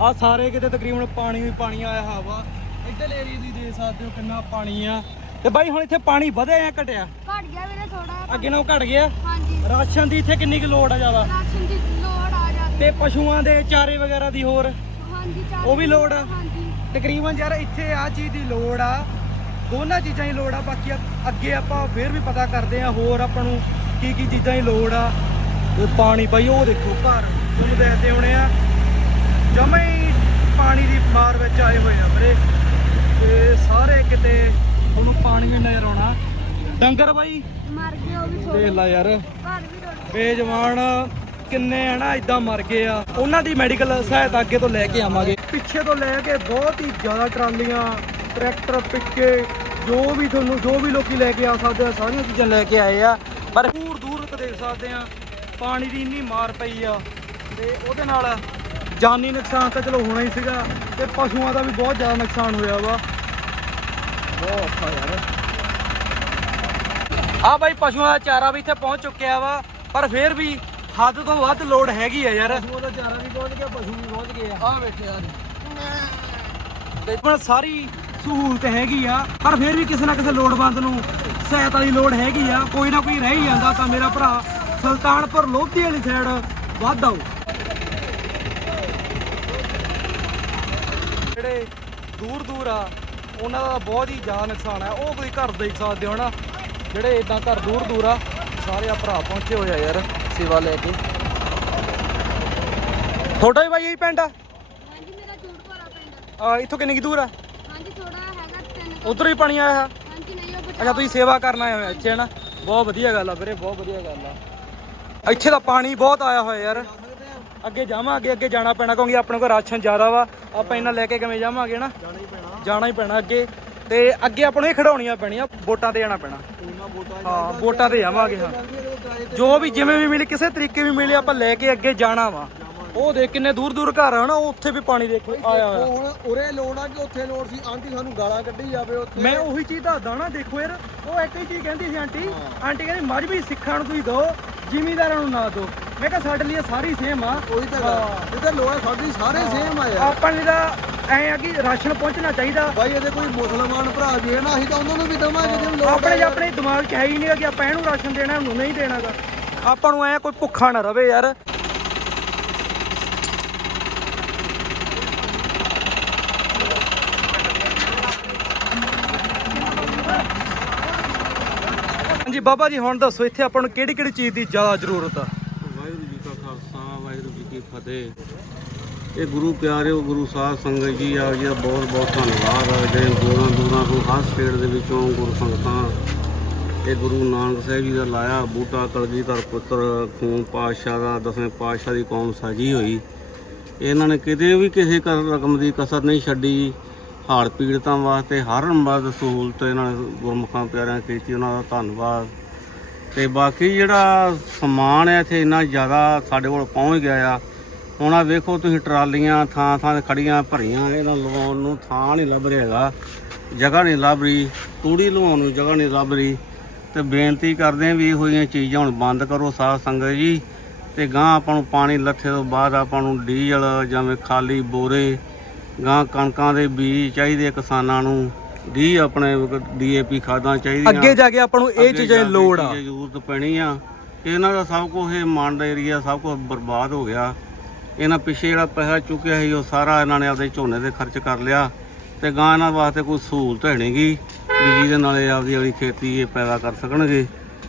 ਆ ਸਾਰੇ ਕਿਤੇ ਤਕਰੀਬਨ ਪਾਣੀ ਹੀ ਪਾਣੀ ਆਇਆ ਹੋਇਆ ਵਾ। ਇੱਧਰ ਏਰੀਏ ਦੀ ਦੇ ਸਕਦੇ ਹੋ ਕਿੰਨਾ ਪਾਣੀ ਆ। ਤੇ ਬਾਈ ਹੁਣ ਇੱਥੇ ਪਾਣੀ ਵਧਿਆ ਜਾਂ ਘਟਿਆ? ਘਟ ਗਿਆ ਵੀਰੇ ਥੋੜਾ ਅੱਗੇ ਨਾਲੋਂ ਘਟ ਗਿਆ? ਹਾਂਜੀ। ਰਾਸ਼ਨ ਦੀ ਇੱਥੇ ਕਿੰਨੀ ਕੁ ਲੋੜ ਆ ਜ਼ਿਆਦਾ? ਰਾਸ਼ਨ ਦੀ ਆ ਤੇ ਪਸ਼ੂਆਂ ਦੇ ਚਾਰੇ ਵਗੈਰਾ ਦੀ ਹੋਰ? ਹਾਂਜੀ ਚਾਰ ਉਹ ਵੀ ਲੋੜ ਆ? ਹਾਂਜੀ। ਤਕਰੀਬਨ ਯਾਰ ਇੱਥੇ ਆ ਚੀਜ਼ ਦੀ ਲੋੜ ਆ। ਦੋਨਾਂ ਚੀਜ਼ਾਂ ਦੀ ਲੋੜ ਆ ਬਾਕੀ ਅ- ਅੱਗੇ ਆਪਾਂ ਫੇਰ ਵੀ ਪਤਾ ਕਰਦੇ ਆ ਹੋਰ ਆਪਾਂ ਨੂੰ ਕੀ ਕੀ ਚੀਜ਼ਾਂ ਦੀ ਲੋੜ ਆ। ਤੇ ਪਾਣੀ ਬਾਈ ਉਹ ਦੇਖੋ ਘਰ। ਤੁਹਾਨੂੰ ਦੇਖਦੇ ਹੋਣੇ ਆ। ਜਮੇ ਹੀ ਪਾਣੀ ਦੀ ਮਾਰ ਵਿੱਚ ਆਏ ਹੋਏ ਆ ਵੀਰੇ। ਸਾਰੇ ਕਿਤੇ ਤੁਹਾਨੂੰ ਪਾਣੀ ਵੀ ਨਜ਼ਰ ਆਉਣਾ। ਡੰਗਰ ਬਾਈ? ਮਰ ਗਏ ਉਹ ਵੀ ਦੇਖ ਲੈ ਯਾਰ। ਘਰ ਵੀ ਰੁੜ ਬੇਜਵਾਨ ਕਿੰਨੇ ਆ ਨਾ ਇਦਾਂ ਮਰ ਗਏ ਆ। ਉਹਨਾਂ ਦੀ ਮੈਡੀਕਲ ਸਹਾਇਤਾ ਅੱਗੇ ਤੋਂ ਲੈ ਕੇ ਆਵਾਂਗੇ। ਪਿੱਛੇ ਤੋਂ ਲੈ ਕੇ ਬਹੁਤ ਹੀ ਜ਼ਿਆਦਾ ਟਰਾਲੀਆਂ, ਟਰੈਕਟਰ, ਪਿੱਕੇ, ਜੋ ਵੀ ਤੁਹਾਨੂੰ, ਜੋ ਵੀ ਲੋਕੀ ਲੈ ਕੇ ਆ ਸਕਦੇ ਆ, ਸਾਰੀਆਂ ਚੀਜ਼ਾਂ ਲੈ ਕੇ ਆਏ ਆ। ਪਰ ਦੂਰ ਦੂਰ ਤੱਕ ਦੇਖ ਸਕਦੇ ਆ, ਪਾਣੀ ਦੀ ਇੰਨੀ ਮਾਰ ਪਈ ਆ ਤੇ ਉਹਦੇ ਨਾਲ ਜਾਨੀ ਨੁਕਸਾਨ ਤਾਂ ਚਲੋ ਹੋਣਾ ਹੀ ਸੀਗਾ ਤੇ ਪਸ਼ੂਆਂ ਦਾ ਵੀ ਬਹੁਤ ਜ਼ਿਆਦਾ ਨੁਕਸਾਨ ਹੋਇਆ ਵਾ। ਬਹੁਤ ਔਖਾ ਯਾਰ। ਆ ਬਾਈ, ਪਸ਼ੂਆਂ ਦਾ ਚਾਰਾ ਵੀ ਇੱਥੇ ਪਹੁੰਚ ਚੁੱਕਿਆ ਵਾ, ਪਰ ਫੇਰ ਵੀ ਹੱਦ ਤੋਂ ਵੱਧ ਲੋਡ ਹੈਗੀ ਆ ਯਾਰ। ਪਸ਼ੂਆਂ ਦਾ ਚਾਰਾ ਵੀ ਪਹੁੰਚ ਗਿਆ ਪਸ਼ੂ ਵੀ ਪਹੁੰਚ ਗਏ ਆ। ਆ ਬੈਠੇ ਆ ਹੁਣ ਸਾਰੀ ਸਹੂਲਤ ਹੈਗੀ ਆ ਪਰ ਫੇਰ ਵੀ ਕਿਸੇ ਨਾ ਕਿਸੇ ਲੋੜਵੰਦ ਨੂੰ ਸਹਾਇਤਾ ਦੀ ਲੋੜ ਹੈਗੀ ਆ। ਕੋਈ ਨਾ ਕੋਈ ਰਹਿ ਹੀ ਜਾਂਦਾ ਤਾਂ ਮੇਰਾ ਭਰਾ ਸੁਲਤਾਨਪੁਰ ਲੋਧੀ ਵਾਲੀ ਸਾਈਡ ਵੱਧ ਆਓ। ਜਿਹੜੇ ਦੂਰ ਦੂਰ ਆ ਉਹਨਾਂ ਦਾ ਬਹੁਤ ਹੀ ਜ਼ਿਆਦਾ ਨੁਕਸਾਨ ਹੈ ਉਹ ਕੋਈ ਘਰ ਦੇਖ ਸਕਦੇ ਹੋ ਨਾ। ਜਿਹੜੇ ਇਦਾਂ ਘਰ ਦੂਰ ਦੂਰ ਆ ਸਾਰੇ ਆ ਭਰਾ ਪਹੁੰਚੇ ਹੋਏ ਆ ਯਾਰ। ਸੇਵਾ ਲੈ ਕੇ। ਤੁਹਾਡਾ ਹੀ ਬਾਈ ਇਹੀ ਪਿੰਡ ਆ? ਹਾਂਜੀ ਮੇਰਾ ਭਰਾ ਪਿੰਡ ਆ, ਇੱਥੋਂ ਕਿੰਨੀ ਕੁ ਦੂਰ ਆ? ਹਾਂਜੀ ਥੋੜਾ ਹੈਗਾ ਤਿੰਨ ਉਧਰ ਹੀ ਪਾਣੀ ਆਇਆ ਹੈ? ਹਾਂਜੀ ਨਹੀਂ ਉਹ ਅੱਛਾ ਤੁਸੀਂ ਸੇਵਾ ਕਰਨ ਆਏ ਹੋ ਇੱਥੇ ਨਾ ਬਹੁਤ ਵਧੀਆ ਗੱਲ ਆ ਵੀਰੇ ਬਹੁਤ ਵਧੀਆ ਗੱਲ ਆ। ਇੱਥੇ ਤਾਂ ਪਾਣੀ ਬਹੁਤ ਆਇਆ ਹੋਇਆ ਯਾਰ। ਅੱਗੇ ਜਾਵਾਂਗੇ ਅੱਗੇ ਜਾਣਾ ਪੈਣਾ ਕਿਉਂਕਿ ਆਪਣੇ ਕੋਲ ਰਾਸ਼ਨ ਜ਼ਿਆਦਾ ਵਾ। ਆਪਾਂ ਇਹਨਾਂ ਲੈ ਕੇ ਕਿਵੇਂ ਜਾਵਾਂਗੇ ਨਾ ਜਾਣਾ ਹੀ ਪੈਣਾ। ਜਾਣਾ ਹੀ ਪੈਣਾ ਅੱਗੇ। ਤੇ ਅੱਗੇ ਆਪਾਂ ਨੂੰ ਇਹ ਖੜਾਉਣੀਆਂ ਪੈਣੀਆਂ ਵੋਟਾਂ ਤੇ ਜਾਣਾ ਪੈਣਾ। ਹਾਂ, ਵੋਟਾਂ ਤੇ ਜਾਵਾਂਗੇ, ਹਾਂ। ਜੋ ਵੀ ਜਿਵੇਂ ਵੀ ਮਿਲੇ, ਕਿਸੇ ਤਰੀਕੇ ਵੀ ਮਿਲੇ, ਆਪਾਂ ਲੈ ਕੇ ਅੱਗੇ ਜਾਣਾ ਵਾ। ਉਹ ਦੇਖ ਕਿੰਨੇ ਦੂਰ ਦੂਰ ਘਰ ਆ ਨਾ ਉੱਥੇ ਵੀ ਪਾਣੀ ਦੇਖੋ ਆਇਆ ਹੋਇਆ। ਹੁਣ ਉਰੇ ਲੋੜ ਆ ਕਿ ਉੱਥੇ ਲੋੜ ਸੀ ਆਂਟੀ ਸਾਨੂੰ ਗਾਲਾਂ ਕੱਢੀ ਜਾਵੇ ਉੱਥੇ। ਮੈਂ ਉਹੀ ਚੀਜ਼ ਦੱਸਦਾ ਨਾ ਦੇਖੋ ਯਾਰ ਉਹ ਇੱਕ ਹੀ ਚੀਜ਼ ਕਹਿੰਦੀ ਸੀ ਆਂਟੀ ਆਂਟੀ ਕਹਿੰਦੀ ਮੱਝ ਵੀ ਸਿੱਖਾਂ ਨੂੰ ਤੁਸੀਂ ਦਿਓ ਜ਼ਿਮੀਂਦਾਰਾਂ ਨੂੰ ਨਾ ਦਿਓ। ਮੈਂ ਕਿਹਾ ਸਾਡੇ ਲਈ ਇਹ ਸਾਰੀ ਸੇਮ ਆ। ਉਹੀ ਤਾਂ ਗੱਲ। ਜਿੱਥੇ ਲੋੜ ਆ ਸਾਡੀ ਸਾਰੇ ਸੇਮ ਆ ਯਾਰ। ਆਪਾਂ ਨੂੰ ਤਾਂ ਐ ਆ ਕਿ ਰਾਸ਼ਨ ਪਹੁੰਚਣਾ ਚਾਹੀਦਾ। ਬਾਈ ਇਹਦੇ ਕੋਈ ਮੁਸਲਮਾਨ ਭਰਾ ਹੈ ਨਾ ਅਸੀਂ ਤਾਂ ਉਹਨਾਂ ਨੂੰ ਵੀ ਦਵਾਂਗੇ ਜੇ ਲੋੜ ਆਪਣੇ ਜੇ ਆਪਣੇ ਦਿਮਾਗ 'ਚ ਹੈ ਹੀ ਨਹੀਂਗਾ ਕਿ ਆਪਾਂ ਇਹਨੂੰ ਰਾਸ਼ਨ ਦੇਣਾ ਉਹਨੂੰ ਨਹੀਂ ਦੇਣਾਗਾ ਆਪਾਂ ਨੂੰ ਐ ਕੋਈ ਭੁੱਖਾ ਨਾ ਰਵੇ ਯਾਰ। ਹਾਂਜੀ, ਬਾਬਾ ਜੀ, ਹੁਣ ਦੱਸੋ, ਇੱਥੇ ਆਪਾਂ ਨੂੰ ਕਿਹੜੀ ਕਿਹੜੀ ਚੀਜ਼ ਦੀ ਜ਼ਿਆਦਾ ਜ਼ਰੂਰਤ ਆ? ਵਾਹਿਗੁਰੂ ਜੀ ਕਾ ਖਾਲਸਾ, ਵਾਹਿਗੁਰੂ ਜੀ ਕੀ ਫਤਿਹ। ਇਹ ਗੁਰੂ ਪਿਆਰਿਓ, ਗੁਰੂ ਸਾਹਿਬ ਸੰਗਤ ਜੀ, ਆ ਜੀ ਦਾ ਬਹੁਤ ਬਹੁਤ ਧੰਨਵਾਦ ਆ। ਜਿਹੜੇ ਦੂਰਾਂ ਦੂਰਾਂ ਤੋਂ ਹਰ ਸਟੇਟ ਦੇ ਵਿੱਚੋਂ ਗੁਰੂ ਸੰਗਤਾਂ ਇਹ ਗੁਰੂ ਨਾਨਕ ਸਾਹਿਬ ਜੀ ਦਾ ਲਾਇਆ। ਬੂਟਾ ਕਲਗੀਧਰ ਪੁੱਤਰ, ਖੂਨ ਪਾਤਸ਼ਾਹ ਦਾ, ਦਸਵੇਂ ਪਾਤਸ਼ਾਹ ਦੀ ਕੌਮ ਸਾਜੀ ਹੋਈ। ਇਹਨਾਂ ਨੇ ਕਿਤੇ ਵੀ ਕਿਸੇ ਰਕਮ ਦੀ ਕਸਰ ਨਹੀਂ ਛੱਡੀ। ਹਾੜ ਪੀੜਤਾਂ ਵਾਸਤੇ, ਹਰ ਮਦਦ ਸਹੂਲਤ ਇਹਨਾਂ ਨੇ ਗੁਰਮੁਖਾਂ ਪਿਆਰਿਆਂ ਕੀਤੀ, ਉਹਨਾਂ ਦਾ ਧੰਨਵਾਦ। ਤੇ ਬਾਕੀ ਜਿਹੜਾ ਸਮਾਨ ਹੈ ਇੱਥੇ ਇੰਨਾ ਜ਼ਿਆਦਾ ਸਾਡੇ ਕੋਲ ਪਹੁੰਚ ਗਿਆ ਆ। ਹੁਣ ਆ ਵੇਖੋ ਤੁਸੀਂ ਟਰਾਲੀਆਂ, ਥਾਂ ਥਾਂ ਤੇ ਖੜੀਆਂ ਭਰੀਆਂ, ਇਹਨਾਂ ਲਵਾਉਣ ਨੂੰ ਥਾਂ ਨਹੀਂ ਲੱਭ ਰਿਹਾ ਹੈਗਾ। ਜਗ੍ਹਾ ਨਹੀਂ ਲੱਭ ਰਹੀ, ਤੂੜੀ ਲਵਾਉਣ ਨੂੰ ਜਗ੍ਹਾ ਨਹੀਂ ਲੱਭ ਰਹੀ। ਤੇ ਬੇਨਤੀ ਕਰਦੇ ਹਾਂ ਵੀ ਇਹੋ ਜਿਹੀਆਂ ਚੀਜ਼ਾਂ ਹੁਣ ਬੰਦ ਕਰੋ ਸਾਧ ਸੰਗਤ ਜੀ। ਤੇ ਗਾਂ ਆਪਾਂ ਨੂੰ ਪਾਣੀ ਲੱਥੇ ਤੋਂ ਬਾਅਦ ਆਪਾਂ ਨੂੰ ਡੀਜ਼ਲ, ਜਿਵੇਂ ਖਾਲੀ ਬੋਰੇ ਗਾਂ ਕਣਕਾਂ ਦੇ ਬੀਜ ਚਾਹੀਦੇ ਕਿਸਾਨਾਂ ਨੂੰ ਦੀ ਆਪਣੇ ਡੀਏਪੀ ਖਾਦਾਂ ਚਾਹੀਦੀਆਂ। ਅੱਗੇ ਜਾ ਕੇ ਆਪਾਂ ਨੂੰ ਇਹ ਚੀਜ਼ਾਂ ਦੀ ਲੋੜ ਆ। ਜ਼ਰੂਰਤ ਪੈਣੀ ਆ। ਇਹਨਾਂ ਦਾ ਸਭ ਕੁਝ ਇਹ ਮੰਡ ਏਰੀਆ ਸਭ ਕੁਝ ਬਰਬਾਦ ਹੋ ਗਿਆ। ਇਹਨਾਂ ਪਿੱਛੇ ਜਿਹੜਾ ਪੈਸਾ ਚੁੱਕਿਆ ਸੀ ਉਹ ਸਾਰਾ ਇਹਨਾਂ ਨੇ ਆਪਦੇ ਝੋਨੇ ਤੇ ਖਰਚ ਕਰ ਲਿਆ। ਤੇ ਗਾਂ ਇਹਨਾਂ ਵਾਸਤੇ ਕੋਈ ਸਹੂਲਤ ਹੈ ਨਹੀਂਗੀ ਵੀ ਜਿਹਦੇ ਨਾਲ ਇਹ ਆਪਦੀ ਵਾਲੀ ਖੇਤੀ ਇਹ ਪੈਦਾ ਕਰ ਸਕਣਗੇ।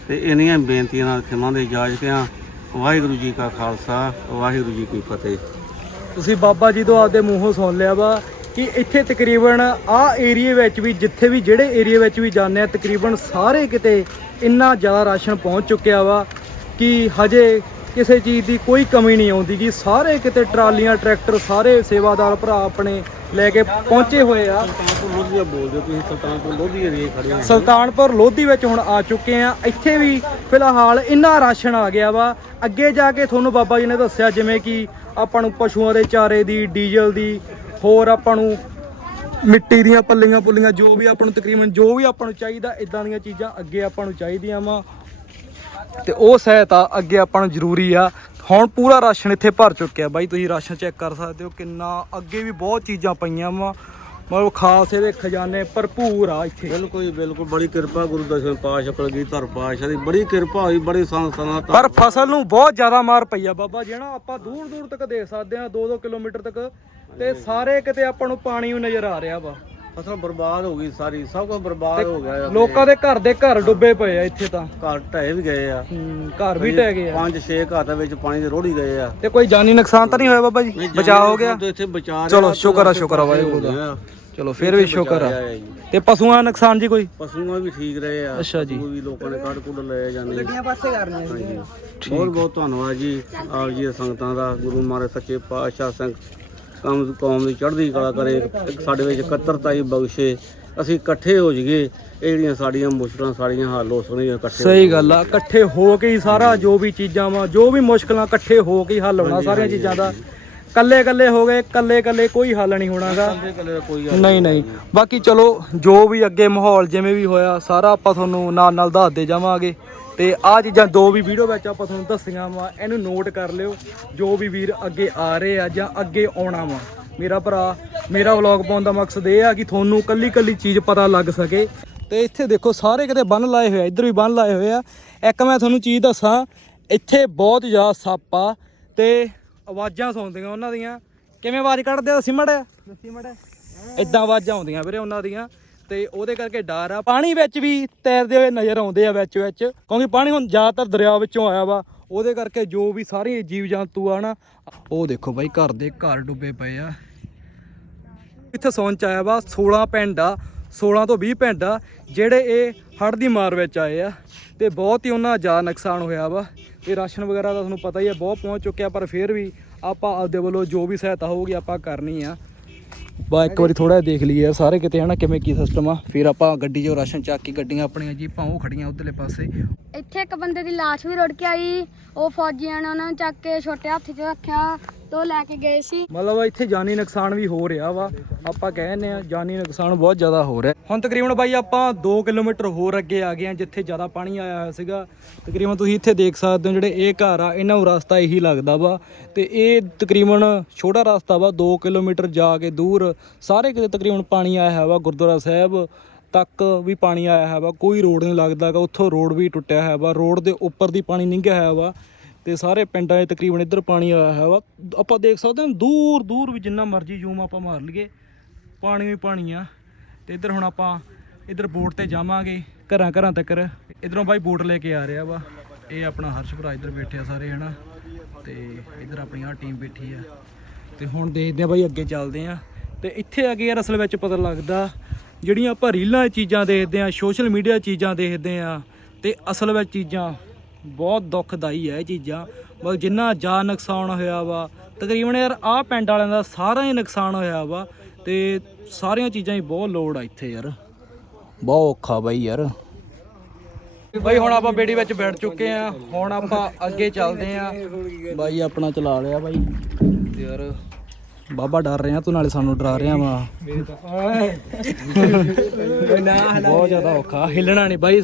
ਤੇ ਇੰਨੀਆਂ ਬੇਨਤੀਆਂ ਨਾਲ ਖਿਮਾਂ ਦੇ ਇਜਾਜ਼ਤ ਆ। ਵਾਹਿਗੁਰੂ ਜੀ ਕਾ ਖਾਲਸਾ ਵਾਹਿਗੁਰੂ ਜੀ ਕੀ ਫਤਿਹ। ਤੁਸੀਂ ਬਾਬਾ ਜੀ ਤੋਂ ਆਪਦੇ ਮੂੰਹੋਂ ਸੁਣ ਲਿਆ ਵਾ ਕਿ ਇੱਥੇ ਤਕਰੀਬਨ ਆਹ ਏਰੀਏ ਵਿੱਚ ਵੀ ਜਿੱਥੇ ਵੀ ਜਿਹੜੇ ਏਰੀਏ ਵਿੱਚ ਵੀ ਜਾਂਦੇ ਆ ਤਕਰੀਬਨ ਸਾਰੇ ਕਿਤੇ ਇੰਨਾ ਜ਼ਿਆਦਾ ਰਾਸ਼ਨ ਪਹੁੰਚ ਚੁੱਕਿਆ ਵਾ ਕਿ ਹਜੇ ਕਿਸੇ ਚੀਜ਼ ਦੀ ਕੋਈ ਕਮੀ ਨਹੀਂ ਆਉਂਦੀ ਕਿ ਸਾਰੇ ਕਿਤੇ ਟਰਾਲੀਆਂ ਟਰੈਕਟਰ ਸਾਰੇ ਸੇਵਾਦਾਰ ਭਰਾ ਆਪਣੇ ਲੈ ਕੇ ਪਹੁੰਚੇ ਹੋਏ ਆ। ਸੁਲਤਾਨਪੁਰ ਲੋਧੀ ਵਿੱਚ ਹੁਣ ਆ ਚੁੱਕੇ ਆ। ਇੱਥੇ ਵੀ ਫਿਲਹਾਲ ਇੰਨਾ ਰਾਸ਼ਨ ਆ ਗਿਆ ਵਾ। ਅੱਗੇ ਜਾ ਕੇ ਤੁਹਾਨੂੰ ਬਾਬਾ ਜੀ ਨੇ ਦੱਸਿਆ ਜਿਵੇਂ ਕਿ ਆਪਾਂ ਨੂੰ ਪਸ਼ੂਆਂ ਦੇ ਚਾਰੇ ਦੀ, ਡੀਜ਼ਲ ਦੀ, ਹੋਰ ਆਪਾਂ ਨੂੰ ਮਿੱਟੀ ਦੀਆਂ ਪੱਲੀਆਂ ਪੁੱਲੀਆਂ ਜੋ ਵੀ ਆਪਾਂ ਨੂੰ ਤਕਰੀਬਨ ਜੋ ਵੀ ਆਪਾਂ ਨੂੰ ਚਾਹੀਦਾ ਇਦਾਂ ਦੀਆਂ ਚੀਜ਼ਾਂ ਅੱਗੇ ਆਪਾਂ ਨੂੰ ਚਾਹੀਦੀਆਂ ਵਾ। ਤੇ ਉਹ ਸਹਾਇਤਾ ਅੱਗੇ ਆਪਾਂ ਨੂੰ ਜ਼ਰੂਰੀ ਆ। ਹੁਣ ਪੂਰਾ ਰਾਸ਼ਨ ਇੱਥੇ ਭਰ ਚੁੱਕਿਆ ਬਾਈ, ਤੁਸੀਂ ਰਾਸ਼ਨ ਚੈੱਕ ਕਰ ਸਕਦੇ ਹੋ ਕਿੰਨਾ ਅੱਗੇ ਵੀ ਬਹੁਤ ਚੀਜ਼ਾਂ ਪਈਆਂ ਵਾ। ਮਤਲਬ ਖਾਸ ਇਹਦੇ ਖਜ਼ਾਨੇ ਭਰਪੂਰ ਆ ਇੱਥੇ। ਬਿਲਕੁਲ ਜੀ, ਬਿਲਕੁਲ। ਬੜੀ ਕਿਰਪਾ ਗੁਰੂ ਦਸਵੇਂ ਪਾਤਸ਼ਾਹ ਕਲਗੀਧਰ ਪਾਤਸ਼ਾਹ ਦੀ। ਬੜੀ ਕਿਰਪਾ ਹੋਈ ਬੜੀ ਸੰਸਥਾ ਪਰ ਫਸਲ ਨੂੰ ਬਹੁਤ ਜ਼ਿਆਦਾ ਮਾਰ ਪਈ ਆ ਬਾਬਾ ਜਿਹੜਾ ਆਪਾਂ ਦੂਰ ਦੂਰ ਤੱਕ ਦੇਖ ਸਕਦੇ ਆ 2-2 ਕਿਲੋਮੀਟਰ ਤੱਕ। ਤੇ ਸਾਰੇ ਕਿਤੇ ਆਪਾਂ ਨੂੰ ਪਾਣੀ ਨੂੰ ਨਜ਼ਰ ਆ ਰਿਹਾ ਵਾ। ਫਸਲ ਬਰਬਾਦ ਹੋ ਗਈ ਸਾਰੀ ਸਭ ਕੁਝ ਬਰਬਾਦ ਹੋ ਗਿਆ ਆ। ਲੋਕਾਂ ਦੇ ਘਰ ਦੇ ਘਰ ਡੁੱਬੇ ਪਏ ਆ ਇੱਥੇ ਤਾਂ। ਘਰ ਢਹਿ ਵੀ ਗਏ ਆ। ਹੂੰ, ਘਰ ਵੀ ਟਹਿ ਗਏ ਆ। ਪੰਜ ਛੇ ਘਰ ਦੇ ਵਿੱਚ ਪਾਣੀ ਦੇ ਰੋੜੀ ਗਏ ਆ। ਤੇ ਕੋਈ ਜਾਨੀ ਨੁਕਸਾਨ ਤਾਂ ਨਹੀਂ ਹੋਇਆ ਬਾਬਾ ਜੀ? ਬਚਾਅ ਹੋ ਗਿਆ ਤੇ ਇੱਥੇ ਬਚਾ ਚਲੋ ਸ਼ੁਕਰ ਆ ਸ਼ੁਕਰ ਆ ਵਾਹਿਗੁਰੂ ਦਾ। ਚਲੋ ਫਿਰ ਵੀ ਸ਼ੁਕਰ ਆ। ਤੇ ਪਸ਼ੂਆਂ ਦਾ ਨੁਕਸਾਨ ਜੀ ਕੋਈ? ਪਸ਼ੂਆਂ ਵੀ ਠੀਕ ਰਹੇ ਆ। ਅੱਛਾ ਜੀ। ਪਸ਼ੂ ਵੀ ਲੋਕਾਂ ਨੇ ਕੱਢ ਕੁੱਢ ਲਏ ਜਾਂਦੇ ਗੱਡੀਆਂ ਪਾਸੇ ਕਰਨੀਆਂ ਹਾਂਜੀ। ਬਹੁਤ ਬਹੁਤ ਧੰਨਵਾਦ ਜੀ ਆਪ ਜੀ ਦੇ ਸੰਗਤਾਂ ਦਾ ਗੁਰੂ ਮਹਾਰਾਜ ਸੱਚੇ ਪਾਤਸ਼ਾਹ ਸਿੰਘ ਕੰਮ ਕੌਮ ਦੀ ਚੜ੍ਹਦੀ ਕਲਾ ਕਰੇ ਇੱਕ ਸਾਡੇ ਵਿੱਚ ਇਕੱਤਰਤਾ ਹੀ ਬਖਸ਼ੇ ਅਸੀਂ ਇਕੱਠੇ ਹੋ ਜਾਈਏ ਇਹ ਜਿਹੜੀਆਂ ਸਾਡੀਆਂ ਮੁਸ਼ਕਲਾਂ ਸਾਡੀਆਂ ਹੱਲ ਹੋ ਸਕਣਗੀਆਂ ਇਕੱਠੇ ਸਹੀ ਗੱਲ ਆ ਇਕੱਠੇ ਹੋ ਕੇ ਹੀ ਸਾਰਾ ਜੋ ਵੀ ਚੀਜ਼ਾਂ ਵਾ ਜੋ ਵੀ ਮੁਸ਼ਕਲਾਂ ਇਕੱਠੇ ਹੋ ਕੇ ਹੀ ਹੱਲ ਹੋਣਾ ਸਾਰੀਆਂ ਚੀਜ਼ਾਂ ਦਾ ਕੱਲੇ ਕੱਲੇ ਹੋ ਗਏ ਕੱਲੇ ਕੱਲੇ ਕੋਈ ਹੱਲ ਨਹੀਂ ਹੋਣਾਗਾ। ਇਕੱਲੇ ਇਕੱਲੇ ਦਾ ਕੋਈ ਗੱਲ ਨਹੀਂ ਨਹੀਂ। ਬਾਕੀ ਚਲੋ, ਜੋ ਵੀ ਅੱਗੇ ਮਾਹੌਲ ਜਿਵੇਂ ਵੀ ਹੋਇਆ, ਸਾਰਾ ਆਪਾਂ ਤੁਹਾਨੂੰ ਨਾਲ ਨਾਲ ਦੱਸਦੇ ਜਾਵਾਂਗੇ। ਤੇ ਆ ਚੀਜ਼ਾਂ ਦੋ ਵੀ ਵੀਡੀਓ ਵਿੱਚ ਆਪਾਂ ਤੁਹਾਨੂੰ ਦੱਸੀਆਂ ਵਾ, ਇਹਨੂੰ ਨੋਟ ਕਰ ਲਿਓ। ਜੋ ਵੀ ਵੀਰ ਅੱਗੇ ਆ ਰਹੇ ਆ ਜਾਂ ਅੱਗੇ ਆਉਣਾ ਵਾ। ਮੇਰਾ ਭਰਾ, ਮੇਰਾ ਵਲੌਗ ਪਾਉਣ ਦਾ ਮਕਸਦ ਇਹ ਆ ਕਿ ਤੁਹਾਨੂੰ ਕੱਲੀ ਕੱਲੀ ਚੀਜ਼ ਪਤਾ ਲੱਗ ਸਕੇ। ਤੇ ਇੱਥੇ ਦੇਖੋ, ਸਾਰੇ ਕਿਤੇ ਬੰਨ ਲਾਏ ਹੋਏ ਆ, ਇੱਧਰ ਵੀ ਬੰਨ ਲਾਏ ਹੋਏ ਆ। ਇੱਕ ਮੈਂ ਤੁਹਾਨੂੰ ਚੀਜ਼ ਦੱਸਾਂ, ਇੱਥੇ ਬਹੁਤ ਜ਼ਿਆਦਾ ਸੱਪ ਆ। ਤੇ ਆਵਾਜ਼ਾਂ ਸੁਣਦੀਆਂ ਉਹਨਾਂ ਦੀਆਂ। ਕਿਵੇਂ ਆਵਾਜ਼ ਕੱਢਦੇ ਆ ਦੱਸੀ ਮੜਿਆ ਇਦਾਂ ਆਵਾਜ਼ਾਂ ਆਉਂਦੀਆਂ ਵੀਰੇ ਉਹਨਾਂ ਦੀਆਂ। ਤੇ ਉਹਦੇ ਕਰਕੇ ਡਰ ਆ। ਪਾਣੀ ਵਿੱਚ ਵੀ ਤੈਰਦੇ ਹੋਏ ਨਜ਼ਰ ਆਉਂਦੇ ਆ ਵਿੱਚ ਵਿੱਚ। ਕਿਉਂਕਿ ਪਾਣੀ ਹੁਣ ਜ਼ਿਆਦਾਤਰ ਦਰਿਆ ਵਿੱਚੋਂ ਆਇਆ ਵਾ। ਉਹਦੇ ਕਰਕੇ ਜੋ ਵੀ ਸਾਰੇ ਜੀਵ ਜੰਤੂ ਆ ਨਾ ਉਹ ਦੇਖੋ ਬਾਈ ਘਰ ਦੇ ਘਰ ਡੁੱਬੇ ਪਏ ਆ। ਇੱਥੇ ਸੌਣ ਚ ਆਇਆ ਵਾ 16 ਪਿੰਡ ਆ। 16 ਤੋਂ 20 ਪਿੰਡ ਆ। ਜਿਹੜੇ ਇਹ ਹੜ੍ਹ ਦੀ ਮਾਰ ਵਿੱਚ ਆਏ ਆ ਤੇ ਬਹੁਤ ਹੀ ਉਹਨਾਂ ਦਾ ਜ਼ਿਆਦਾ ਨੁਕਸਾਨ ਹੋਇਆ ਵਾ। ਤੇ ਰਾਸ਼ਨ ਵਗੈਰਾ ਦਾ ਤੁਹਾਨੂੰ ਪਤਾ ਹੀ ਹੈ ਬਹੁਤ ਪਹੁੰਚ ਚੁੱਕਿਆ, ਪਰ ਫਿਰ ਵੀ ਆਪਾਂ ਆਪਦੇ ਵੱਲੋਂ ਜੋ ਵੀ ਸਹਾਇਤਾ ਹੋਊਗੀ ਆਪਾਂ ਕਰਨੀ ਆ। ਬਾ, ਇੱਕ ਵਾਰੀ ਥੋੜਾ ਦੇਖ ਲਈਏ ਯਾਰ ਸਾਰੇ ਕਿਤੇ, ਹਨਾ, ਕਿਵੇਂ ਕੀ ਸਿਸਟਮ ਆ। ਫਿਰ ਆਪਾਂ ਗੱਡੀ 'ਚੋਂ ਰਾਸ਼ਨ ਚੱਕ ਕੇ ਗੱਡੀਆਂ ਆਪਣੀਆਂ ਜੀਪਾਂ ਉਹ ਖੜੀਆਂ ਉਧਰਲੇ ਪਾਸੇ। ਇੱਥੇ ਇੱਕ ਬੰਦੇ ਦੀ ਲਾਸ਼ ਵੀ ਰੁੜ ਕੇ ਆਈ। ਉਹ ਫੌਜੀਆਂ ਨੇ ਉਹਨਾਂ ਨੂੰ ਚੱਕ ਕੇ ਛੋਟੇ ਹੱਥ 'ਚ ਰੱਖਿਆ ਤੇ ਲੈ ਕੇ ਗਏ ਸੀ। ਮਤਲਬ ਇੱਥੇ ਜਾਨੀ ਨੁਕਸਾਨ ਵੀ ਹੋ ਰਿਹਾ ਵਾ। ਆਪਾਂ ਕਹਿੰਦੇ ਆ ਜਾਨੀ ਨੁਕਸਾਨ ਬਹੁਤ ਜ਼ਿਆਦਾ ਹੋ ਰਿਹਾ। ਹੁਣ ਤਕਰੀਬਨ ਬਾਈ ਆਪਾਂ 2 ਕਿਲੋਮੀਟਰ ਹੋਰ ਅੱਗੇ ਆ ਗਏ ਆ, ਜਿੱਥੇ ਜ਼ਿਆਦਾ ਪਾਣੀ ਆਇਆ ਹੋਇਆ ਸੀਗਾ। ਤਕਰੀਬਨ ਤੁਸੀਂ ਇੱਥੇ ਦੇਖ ਸਕਦੇ ਹੋ ਜਿਹੜੇ ਇਹ ਘਰ ਆ, ਇਹਨਾਂ ਨੂੰ ਰਸਤਾ ਇਹੀ ਲੱਗਦਾ ਵਾ। ਤੇ ਇਹ ਤਕਰੀਬਨ ਛੋਟਾ ਰਸਤਾ ਵਾ 2 ਕਿਲੋਮੀਟਰ ਜਾ ਕੇ ਦੂਰ। ਸਾਰੇ ਕਿਤੇ ਤਕਰੀਬਨ ਪਾਣੀ ਆਇਆ ਹੋਇਆ ਵਾ ਗੁਰਦੁਆਰਾ ਸਾਹਿਬ। ਤੱਕ ਵੀ ਪਾਣੀ ਆਇਆ ਹੈ ਵਾ ਕੋਈ ਰੋਡ ਨਹੀਂ ਲੱਗਦਾਗਾ ਉੱਥੋਂ ਰੋਡ ਵੀ ਟੁੱਟਿਆ ਹੈ ਵਾ, ਰੋਡ ਦੇ ਉੱਪਰ ਦੀ ਪਾਣੀ ਲੰਘਿਆ ਹੈ ਵਾ ਤੇ ਸਾਰੇ ਪਿੰਡਾਂ 'ਚ ਤਕਰੀਬਨ ਇੱਧਰ ਪਾਣੀ ਆਇਆ ਹੈ ਵਾ। ਆਪਾਂ ਦੇਖ ਸਕਦੇ ਹਾਂ ਦੂਰ ਦੂਰ ਵੀ ਜਿੰਨਾ ਮਰਜ਼ੀ ਜ਼ੂਮ ਆਪਾਂ ਮਾਰ ਲਈਏ, ਪਾਣੀ ਵੀ ਪਾਣੀ ਆ। ਤੇ ਇੱਧਰ ਹੁਣ ਆਪਾਂ ਇੱਧਰ ਬੋਟ ਤੇ ਜਾਵਾਂਗੇ, ਘਰਾਂ ਘਰਾਂ ਤੱਕ। ਇੱਧਰੋਂ ਬਾਈ ਬੋਟ ਲੈ ਕੇ ਆ ਰਿਹਾ ਵਾ, ਇਹ ਆਪਣਾ ਹਰਸ਼ ਭਰਾ ਇੱਧਰ ਬੈਠੇ ਆ ਸਾਰੇ, ਹਨਾ? ਤੇ ਇੱਧਰ ਆਪਣੀ ਆ ਟੀਮ ਬੈਠੀ ਆ। ਤੇ ਹੁਣ ਦੇਖਦੇ ਆ ਬਾਈ ਅੱਗੇ ਚੱਲਦੇ ਆ। ਤੇ ਇੱਥੇ ਆ ਕੇ ਯਾਰ ਅਸਲ ਵਿੱਚ ਪਤਾ ਲੱਗਦਾ ਜਿਹੜੀਆਂ ਆਪਾਂ ਰੀਲਾਂ ਚੀਜ਼ਾਂ ਦੇਖਦੇ ਆ ਸੋਸ਼ਲ ਮੀਡੀਆ ਚੀਜ਼ਾਂ ਦੇਖਦੇ ਆ ਤੇ ਅਸਲ ਵਿੱਚ ਚੀਜ਼ਾਂ ਬਹੁਤ ਦੁੱਖਦਾਈ ਹੈ ਇਹ ਚੀਜ਼ਾਂ। ਮਤਲਬ ਜਿੰਨਾ ਜਾ ਨੁਕਸਾਨ ਹੋਇਆ ਵਾ, ਤਕਰੀਬਨ ਯਾਰ ਆਹ ਪਿੰਡ ਵਾਲਿਆਂ ਦਾ ਸਾਰਾ ਹੀ ਨੁਕਸਾਨ ਹੋਇਆ ਵਾ ਤੇ ਸਾਰੀਆਂ ਚੀਜ਼ਾਂ ਹੀ ਬਹੁਤ ਲੋੜ ਆ ਇੱਥੇ ਯਾਰ। ਬਹੁਤ ਔਖਾ ਬਾਈ ਯਾਰ। ਬਾਈ ਹੁਣ ਆਪਾਂ ਬੇੜੀ ਵਿੱਚ ਬੈਠ ਚੁੱਕੇ ਆ ਹੁਣ ਆਪਾਂ ਅੱਗੇ ਚੱਲਦੇ ਆ ਬਾਈ ਆਪਣਾ ਚਲਾ ਲਿਆ ਬਾਈ। ਤੇ ਯਾਰ ਬਾਬਾ ਡਰ ਰਿਹਾ ਤੂੰ ਨਾਲੇ ਸਾਨੂੰ ਡਰਾ ਰਿਹਾ ਵਾ। ਬਹੁਤ ਜ਼ਿਆਦਾ ਔਖਾ ਹਿੱਲਣਾ ਨਹੀਂ ਬਾਈ।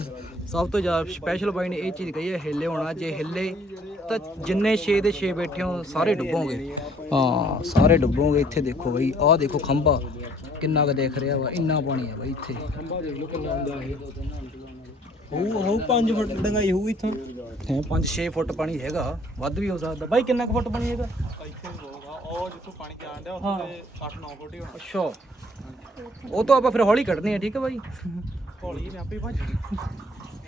ਸਭ ਤੋਂ ਜ਼ਿਆਦਾ ਸਪੈਸ਼ਲ ਬਾਈ ਨੇ ਇਹ ਚੀਜ਼ ਕਹੀ ਹੈ ਹਿੱਲੇ ਹੋਣਾ। ਜੇ ਹਿੱਲੇ ਤਾਂ ਜਿੰਨੇ 6 ਦੇ 6 ਬੈਠੇ ਹੋ ਸਾਰੇ ਡੁੱਬੋਗੇ। ਹਾਂ ਸਾਰੇ ਡੁੱਬੋਗੇ ਇੱਥੇ ਦੇਖੋ ਬਾਈ ਆਹ ਦੇਖੋ ਖੰਭਾ। ਕਿੰਨਾ ਕੁ ਦੇਖ ਰਿਹਾ ਵਾ ਇੰਨਾ ਪਾਣੀ ਆ ਬਾਈ ਇੱਥੇ। ਖੰਭਾ ਦੇਖ ਲਓ ਕਿੰਨਾ ਆਉਂਦਾ ਇਹ ਹੋਊ ਹੋਊ 5 ਫੁੱਟ ਡੰਗਾਈ ਹੋਊ ਇੱਥੋਂ। ਹੈ 5-6 ਫੁੱਟ ਪਾਣੀ ਹੈਗਾ ਵੱਧ ਵੀ ਹੋ ਸਕਦਾ। ਬਾਈ ਕਿੰਨਾ ਕੁ ਫੁੱਟ ਪਾਣੀ ਹੈਗਾ? ਉਹ ਜਿੱਥੋਂ ਪਾਣੀ ਜਾਣ ਡਿਆ ਹਾਂ। 8-9 ਫੁੱਟ ਹੀ ਹੋਣਾ। ਅੱਛਾ। ਉਹ ਤੋਂ ਆਪਾਂ ਫਿਰ ਹੌਲੀ ਕੱਢਣੀ ਹੈ ਠੀਕ ਹੈ ਬਾਈ? ਹੌਲੀ ਨੇ ਆਪੇ ਭੱਜ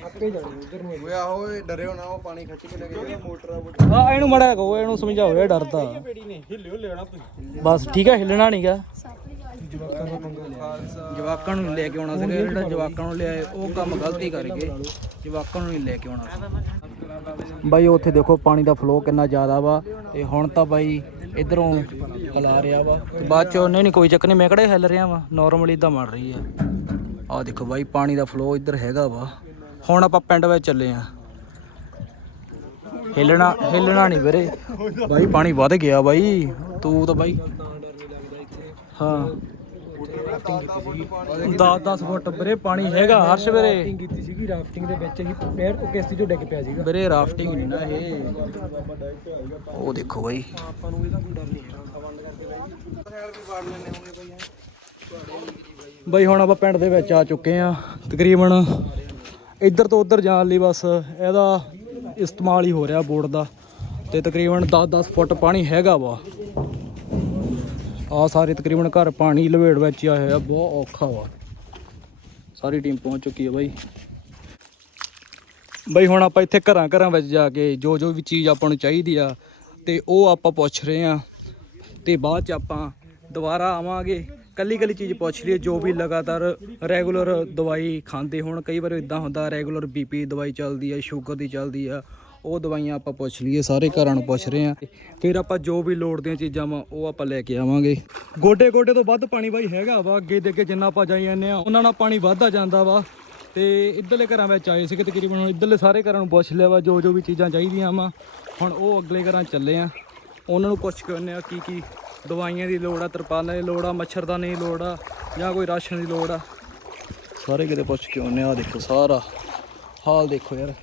ਆਪੇ ਜਾਣੀ ਉਧਰ ਨੂੰ ਓਏ ਆਹੋ ਇਹ ਡਰਿਓ ਨਾ ਉਹ ਪਾਣੀ ਖਿੱਚ ਕੇ ਲੈ ਮੋਟਰ ਆ ਆ। ਇਹਨੂੰ ਮੜਾ ਕਹੋ ਇਹਨੂੰ ਸਮਝਾਓ ਇਹ ਡਰਦਾ। ਬੇੜੀ ਨੇ? ਹਿੱਲਿਓ ਲੈਣਾ ਤੁਸੀਂ। ਬਸ ਠੀਕ ਹੈ ਹਿੱਲਣਾ ਨਹੀਂਗਾ ਜਵਾਕਾਂ ਨੂੰ ਲੈ ਕੇ ਆਉਣਾ ਸੀਗਾ ਜਿਹੜਾ ਜਵਾਕਾਂ ਨੂੰ ਲਿਆਏ ਉਹ ਕੰਮ ਗਲਤੀ ਕਰ ਗਏ ਜਵਾਕਾਂ ਨੂੰ ਨਹੀਂ ਲੈ ਕੇ ਆਉਣਾ ਸੀ। ਬਾਈ ਉੱਥੇ ਦੇਖੋ ਪਾਣੀ ਦਾ ਫਲੋ ਕਿੰਨਾ ਜ਼ਿਆਦਾ ਵਾ ਤੇ ਹੁਣ ਤਾਂ ਬਾਈ ਇਧਰੋਂ ਕਲਾ ਰਿਹਾ ਵਾ। ਤੇ ਬਾਅਦ ਚੋਂ ਨਹੀਂ ਨਹੀਂ ਕੋਈ ਚੱਕ ਨਹੀਂ ਮੈਂ ਕਿਹੜੇ ਹਿੱਲ ਰਿਹਾ ਵਾ। ਨਾਰਮਲੀ ਤਾਂ ਮੜ ਰਹੀ ਆ। ਆਹ ਦੇਖੋ ਬਾਈ, ਪਾਣੀ ਦਾ ਫਲੋ ਇੱਧਰ ਹੈਗਾ ਵਾ। ਹੁਣ ਆਪਾਂ ਪਿੰਡ ਵਿੱਚ ਚੱਲੇ ਆ। ਹਿੱਲਣਾ ਹਿੱਲਣਾ ਨਹੀਂ ਵੀਰੇ। ਬਾਈ, ਪਾਣੀ ਵੱਧ ਗਿਆ ਬਾਈ। ਤੂੰ ਤਾਂ ਬਾਈ, ਹਾਂ। 10-10 ਫੁੱਟ ਵੀਰੇ ਪਾਣੀ ਹੈਗਾ ਹਰਸ਼ ਵੀਰੇ ਕੀਤੀ ਸੀਗੀ ਰਾਫਟਿੰਗ ਦੇ ਵਿੱਚ ਹੀ ਪੈਰ ਉਹ ਕਿਸ਼ਤੀ ਚੋਂ ਡਿੱਗ ਪਿਆ ਸੀਗਾ। ਵੀਰੇ ਰਾਫਟਿੰਗ ਨਹੀਂ ਨਾ ਇਹ। ਉਹ ਦੇਖੋ ਬਾਈ। ਬਾਈ ਹੁਣ ਆਪਾਂ ਪਿੰਡ ਦੇ ਵਿੱਚ ਆ ਚੁੱਕੇ ਆ ਤਕਰੀਬਨ ਇੱਧਰ ਤੋਂ ਉੱਧਰ ਜਾਣ ਲਈ ਬਸ ਇਹਦਾ ਇਸਤੇਮਾਲ ਹੀ ਹੋ ਰਿਹਾ ਬੋਰਡ ਦਾ। ਤੇ ਤਕਰੀਬਨ 10-10 ਫੁੱਟ ਪਾਣੀ ਹੈਗਾ ਵਾ। ਆ ਸਾਰੇ ਤਕਰੀਬਨ ਘਰ ਪਾਣੀ ਲਵੇੜ ਵਿੱਚ ਹੀ ਹੋਇਆ, ਬਹੁਤ ਔਖਾ ਵਾ। ਸਾਰੀ ਟੀਮ ਪਹੁੰਚ ਚੁੱਕੀ ਹੈ ਬਾਈ। ਬਈ, ਹੁਣ ਆਪਾਂ ਇੱਥੇ ਘਰਾਂ ਘਰਾਂ ਵਿੱਚ ਜਾ ਕੇ ਜੋ ਜੋ ਵੀ ਚੀਜ਼ ਆਪਾਂ ਨੂੰ ਚਾਹੀਦੀ ਆ, ਤੇ ਉਹ ਆਪਾਂ ਪੁੱਛ ਰਹੇ ਆ। ਤੇ ਬਾਅਦ ਚ ਆਪਾਂ ਦੁਬਾਰਾ ਆਵਾਂਗੇ। ਕੱਲੀ ਕੱਲੀ ਚੀਜ਼ ਪੁੱਛ ਲਈਏ, ਜੋ ਵੀ ਲਗਾਤਾਰ ਰੈਗੂਲਰ ਦਵਾਈ ਖਾਂਦੇ ਹੋਣ। ਕਈ ਵਾਰ ਇਦਾਂ ਹੁੰਦਾ ਰੈਗੂਲਰ ਬੀਪੀ ਦਵਾਈ ਚੱਲਦੀ ਆ ਸ਼ੂਗਰ ਦੀ ਚੱਲਦੀ ਆ। ਉਹ ਦਵਾਈਆਂ ਆਪਾਂ ਪੁੱਛ ਲਈਏ, ਸਾਰੇ ਘਰਾਂ ਨੂੰ ਪੁੱਛ ਰਹੇ ਆ ਫਿਰ ਆਪਾਂ ਜੋ ਵੀ ਲੋੜ ਦੀਆਂ ਚੀਜ਼ਾਂ ਵਾ, ਉਹ ਆਪਾਂ ਲੈ ਕੇ ਆਵਾਂਗੇ। ਗੋਡੇ ਗੋਡੇ ਤੋਂ ਵੱਧ ਪਾਣੀ ਬਾਈ ਹੈਗਾ ਵਾ, ਅੱਗੇ ਦੇ ਅੱਗੇ ਜਿੰਨਾ ਆਪਾਂ ਜਾਈ ਜਾਂਦੇ ਆ ਉਹਨਾਂ ਨਾਲ ਪਾਣੀ ਵੱਧਦਾ ਜਾਂਦਾ ਵਾ। ਤੇ ਇੱਧਰਲੇ ਘਰਾਂ ਵਿੱਚ ਆਏ ਸੀਗੇ ਤਕਰੀਬਨ, ਹੁਣ ਇੱਧਰਲੇ ਸਾਰੇ ਘਰਾਂ ਨੂੰ ਪੁੱਛ ਲਿਆ ਵਾ, ਜੋ ਜੋ ਵੀ ਚੀਜ਼ਾਂ ਚਾਹੀਦੀਆਂ ਵਾ। ਹੁਣ ਉਹ ਅਗਲੇ ਘਰਾਂ ਚੱਲੇ ਆ। ਉਹਨਾਂ ਨੂੰ ਪੁੱਛ ਕੇ ਆਉਂਦੇ ਆ ਕੀ ਕੀ ਦਵਾਈਆਂ ਦੀ ਲੋੜ ਆ, ਤਰਪਾਲਾਂ ਦੀ ਲੋੜ ਆ ਮੱਛਰਦਾਨੀ ਦੀ ਲੋੜ ਆ, ਜਾਂ ਕੋਈ ਰਾਸ਼ਨ ਦੀ ਲੋੜ ਆ। ਸਾਰੇ ਕਿਤੇ ਪੁੱਛ ਕੇ ਆਉਂਦੇ ਆ ਦੇਖੋ ਸਾਰਾ। ਹਾਲ ਦੇਖੋ ਯਾਰ।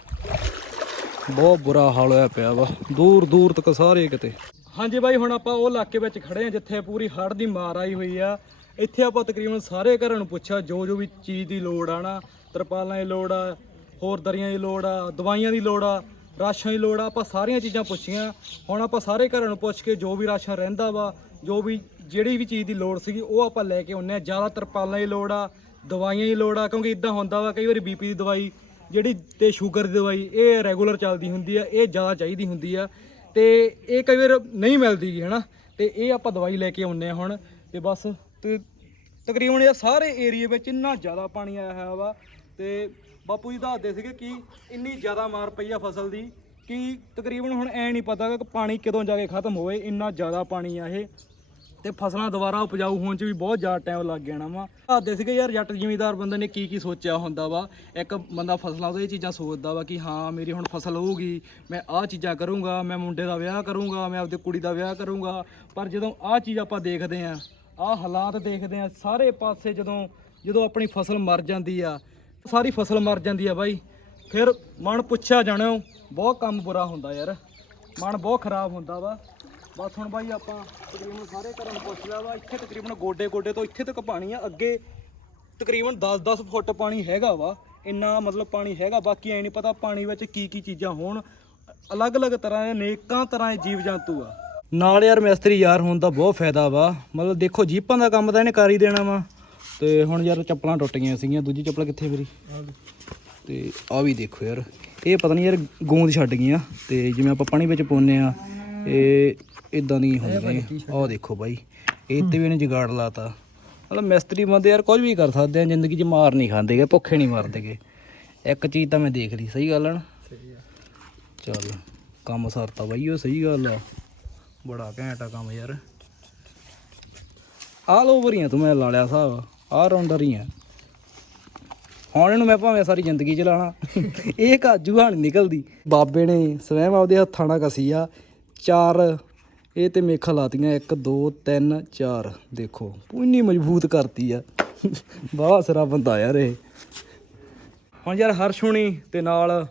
ਬਹੁਤ ਬੁਰਾ ਹਾਲ ਹੋਇਆ ਪਿਆ ਵਾ। ਦੂਰ ਦੂਰ ਤੱਕ ਸਾਰੇ ਕਿਤੇ। ਹਾਂਜੀ ਬਾਈ, ਹੁਣ ਆਪਾਂ ਉਹ ਇਲਾਕੇ ਵਿੱਚ ਖੜੇ ਆ ਜਿੱਥੇ ਪੂਰੀ ਹੜ੍ਹ ਦੀ ਮਾਰ ਆਈ ਹੋਈ ਆ। ਇੱਥੇ ਆਪਾਂ ਤਕਰੀਬਨ ਸਾਰੇ ਘਰਾਂ ਨੂੰ ਪੁੱਛਿਆ, ਜੋ ਜੋ ਵੀ ਚੀਜ਼ ਦੀ ਲੋੜ ਆ ਨਾ, ਤਰਪਾਲਾਂ ਦੀ ਲੋੜ ਆ, ਹੋਰ ਦਰੀਆਂ ਦੀ ਲੋੜ ਆ, ਦਵਾਈਆਂ ਦੀ ਲੋੜ ਆ ਰਾਸ਼ਨ ਦੀ ਲੋੜ ਆ, ਆਪਾਂ ਸਾਰੀਆਂ ਚੀਜ਼ਾਂ ਪੁੱਛੀਆਂ। ਹੁਣ ਆਪਾਂ ਸਾਰੇ ਘਰਾਂ ਨੂੰ ਪੁੱਛ ਕੇ ਜੋ ਵੀ ਰਾਸ਼ਨ ਰਹਿੰਦਾ ਵਾ, ਜੋ ਵੀ ਜਿਹੜੀ ਵੀ ਚੀਜ਼ ਦੀ ਲੋੜ ਸੀਗੀ, ਉਹ ਆਪਾਂ ਲੈ ਕੇ ਆਉਂਦੇ ਆ ਜ਼ਿਆਦਾ ਤਰਪਾਲਾਂ ਦੀ ਲੋੜ ਆ, ਦਵਾਈਆਂ ਦੀ ਲੋੜ ਆ, ਕਿਉਂਕਿ ਇਦਾਂ ਹੁੰਦਾ ਵਾ, ਕਈ ਵਾਰੀ ਬੀਪੀ ਦੀ ਦਵਾਈ ਜਿਹੜੀ ਤੇ ਸ਼ੂਗਰ ਦੀ ਦਵਾਈ ਇਹ ਰੈਗੂਲਰ ਚੱਲਦੀ ਹੁੰਦੀ ਆ, ਇਹ ਜ਼ਿਆਦਾ ਚਾਹੀਦੀ ਹੁੰਦੀ ਆ ਤੇ ਇਹ ਕਈ ਵਾਰ ਨਹੀਂ ਮਿਲਦੀ ਹੈ ਨਾ ਤੇ ਇਹ ਆਪਾਂ ਦਵਾਈ ਲੈ ਕੇ ਆਉਂਦੇ ਆ ਹੁਣ ਤੇ ਬਸ ਤੇ ਤਕਰੀਬਨ ਇਹ ਸਾਰੇ ਏਰੀਏ ਵਿੱਚ ਇੰਨਾ ਜ਼ਿਆਦਾ ਪਾਣੀ ਆਇਆ ਹੋਇਆ ਵਾ ਤੇ ਬਾਪੂ ਜੀ ਦੱਸਦੇ ਸੀਗੇ ਕਿ ਇੰਨੀ ਜ਼ਿਆਦਾ ਮਾਰ ਪਈ ਆ ਫਸਲ ਦੀ ਕਿ ਤਕਰੀਬਨ ਹੁਣ ਐ ਨਹੀਂ ਪਤਾ ਕਿ ਪਾਣੀ ਕਦੋਂ ਜਾ ਕੇ ਖਤਮ ਹੋਵੇ, ਇੰਨਾ ਜ਼ਿਆਦਾ ਪਾਣੀ ਆ ਇਹ। ਤੇ ਫਸਲਾਂ ਦੁਬਾਰਾ ਉਪਜਾਊ ਹੋਣ 'ਚ ਵੀ ਬਹੁਤ ਜ਼ਿਆਦਾ ਟਾਈਮ ਲੱਗ ਜਾਣਾ ਵਾ। ਦੱਸਦੇ ਸੀਗੇ ਯਾਰ ਜੱਟ ਜ਼ਿਮੀਂਦਾਰ ਬੰਦੇ ਨੇ ਕੀ ਕੀ ਸੋਚਿਆ ਹੁੰਦਾ ਵਾ। ਇੱਕ ਬੰਦਾ ਫਸਲਾਂ ਤੋਂ ਇਹ ਚੀਜ਼ਾਂ ਸੋਚਦਾ ਵਾ ਕਿ ਹਾਂ, ਮੇਰੀ ਹੁਣ ਫਸਲ ਹੋਊਗੀ, ਮੈਂ ਆਹ ਚੀਜ਼ਾਂ ਕਰੂੰਗਾ, ਮੈਂ ਮੁੰਡੇ ਦਾ ਵਿਆਹ ਕਰੂੰਗਾ, ਮੈਂ ਆਪਦੀ ਕੁੜੀ ਦਾ ਵਿਆਹ ਕਰੂੰਗਾ। ਪਰ ਜਦੋਂ ਆਹ ਚੀਜ਼ ਆਪਾਂ ਦੇਖਦੇ ਆਂ, ਆਹ ਹਾਲਾਤ ਦੇਖਦੇ ਆਂ, ਸਾਰੇ ਪਾਸੇ ਜਦੋਂ ਜਦੋਂ ਆਪਣੀ ਫਸਲ ਮਰ ਜਾਂਦੀ ਆ, ਸਾਰੀ ਫਸਲ ਮਰ ਜਾਂਦੀ ਆ ਬਾਈ। ਫਿਰ ਮਨ ਪੁੱਛਿਆ ਜਾਣਿਓ, ਬਹੁਤ ਕੰਮ ਬੁਰਾ ਹੁੰਦਾ ਯਾਰ। ਮਨ ਬਹੁਤ ਖਰਾਬ ਹੁੰਦਾ ਵਾ। ਬਸ ਹੁਣ ਬਾਈ ਆਪਾਂ ਤਕਰੀਬਨ ਸਾਰੇ ਘਰਾਂ ਨੂੰ ਪੁੱਛ ਲਿਆ ਵਾ ਇੱਥੇ ਤਕਰੀਬਨ ਗੋਡੇ ਗੋਡੇ ਤੋਂ ਇੱਥੇ ਤੱਕ ਪਾਣੀ ਆ ਅੱਗੇ ਤਕਰੀਬਨ 10-10 ਫੁੱਟ ਪਾਣੀ ਹੈਗਾ ਵਾ ਇੰਨਾ ਮਤਲਬ ਪਾਣੀ ਹੈਗਾ ਬਾਕੀ ਐ ਨਹੀਂ ਪਤਾ ਪਾਣੀ ਵਿੱਚ ਕੀ ਕੀ ਚੀਜ਼ਾਂ ਹੋਣ ਅਲੱਗ-ਅਲੱਗ ਤਰ੍ਹਾਂ ਦੇ ਨੇਕਾਂ ਤਰ੍ਹਾਂ ਦੇ ਜੀਵ ਜੰਤੂ ਆ। ਨਾਲ ਯਾਰ ਮਿਸਤਰੀ ਯਾਰ ਹੋਣ ਦਾ ਬਹੁਤ ਫਾਇਦਾ ਵਾ ਮਤਲਬ ਦੇਖੋ ਜੀਪਾਂ ਦਾ ਕੰਮ ਤਾਂ ਇਹਨੇ ਕਰ ਹੀ ਦੇਣਾ ਵਾ ਤੇ ਹੁਣ ਯਾਰ ਚੱਪਲਾਂ ਟੁੱਟ ਗਈਆਂ ਸੀਗੀਆਂ ਦੂਜੀ ਚੱਪਲ ਕਿੱਥੇ ਮੇਰੀ ਤੇ ਆ ਵੀ ਦੇਖੋ ਯਾਰ ਇਹ ਪਤਾ ਨਹੀਂ ਯਾਰ ਗੂੰਦ ਛੱਡ ਗਈਆਂ ਤੇ ਜਿਵੇਂ ਆਪਾਂ ਪਾਣੀ ਵਿੱਚ ਪਾਉਂਦੇ ਆ ਇਹ ਇਦਾਂ ਨਹੀਂ ਹੁੰਦੀਆਂ ਆਹ ਦੇਖੋ ਬਾਈ ਇਹ ਤੇ ਵੀ ਇਹਨੇ ਜਗਾੜ ਲਾਤਾ। ਮਤਲਬ ਮਿਸਤਰੀ ਬੰਦੇ ਯਾਰ ਕੁਝ ਵੀ ਕਰ ਸਕਦੇ ਆ ਜ਼ਿੰਦਗੀ 'ਚ ਮਾਰ ਨਹੀਂ ਖਾਂਦੇਗੇ ਭੁੱਖੇ ਨਹੀਂ ਮਰਦੇਗੇ। ਇੱਕ ਚੀਜ਼ ਤਾਂ ਮੈਂ ਦੇਖ ਲਈ ਸਹੀ ਗੱਲ ਆ ਨਾ? ਚੱਲ ਕੰਮ ਸਰਤਾ ਬਾਈ ਉਹ ਸਹੀ ਗੱਲ ਆ। ਬੜਾ ਘੈਂਟ ਆ ਕੰਮ ਯਾਰ। ਆਲ ਓਵਰ ਹੀ ਆ ਤੂੰ ਮੈਂ ਲਾ ਲਿਆ ਹਿਸਾਬ ਆ ਰਾਉਂਡਰ ਹੀ ਆ ਹੁਣ ਇਹਨੂੰ ਮੈਂ ਭਾਵੇਂ ਸਾਰੀ ਜ਼ਿੰਦਗੀ ਚਲਾਣਾ ਇਹ ਕਾਜੂ ਹਾਣ ਨਿਕਲਦੀ। ਬਾਬੇ ਨੇ ਸਵੈਮ ਆਪਦੇ ਹੱਥਾਂ ਨਾਲ ਕਸੀ ਆ ਚਾਰ ਇਹ ਤੇ ਮੇਖਾਂ ਲਾਤੀਆਂ 1 2 3 4 ਦੇਖੋ ਇੰਨੀ ਮਜ਼ਬੂਤ ਕਰਤੀ ਆ। ਬਾਵਾ ਸਰਾ ਬੰਦਾ ਯਾਰ ਇਹ। ਹੁਣ ਯਾਰ ਹਰਸ਼ੁਣੀ ਤੇ ਨਾਲ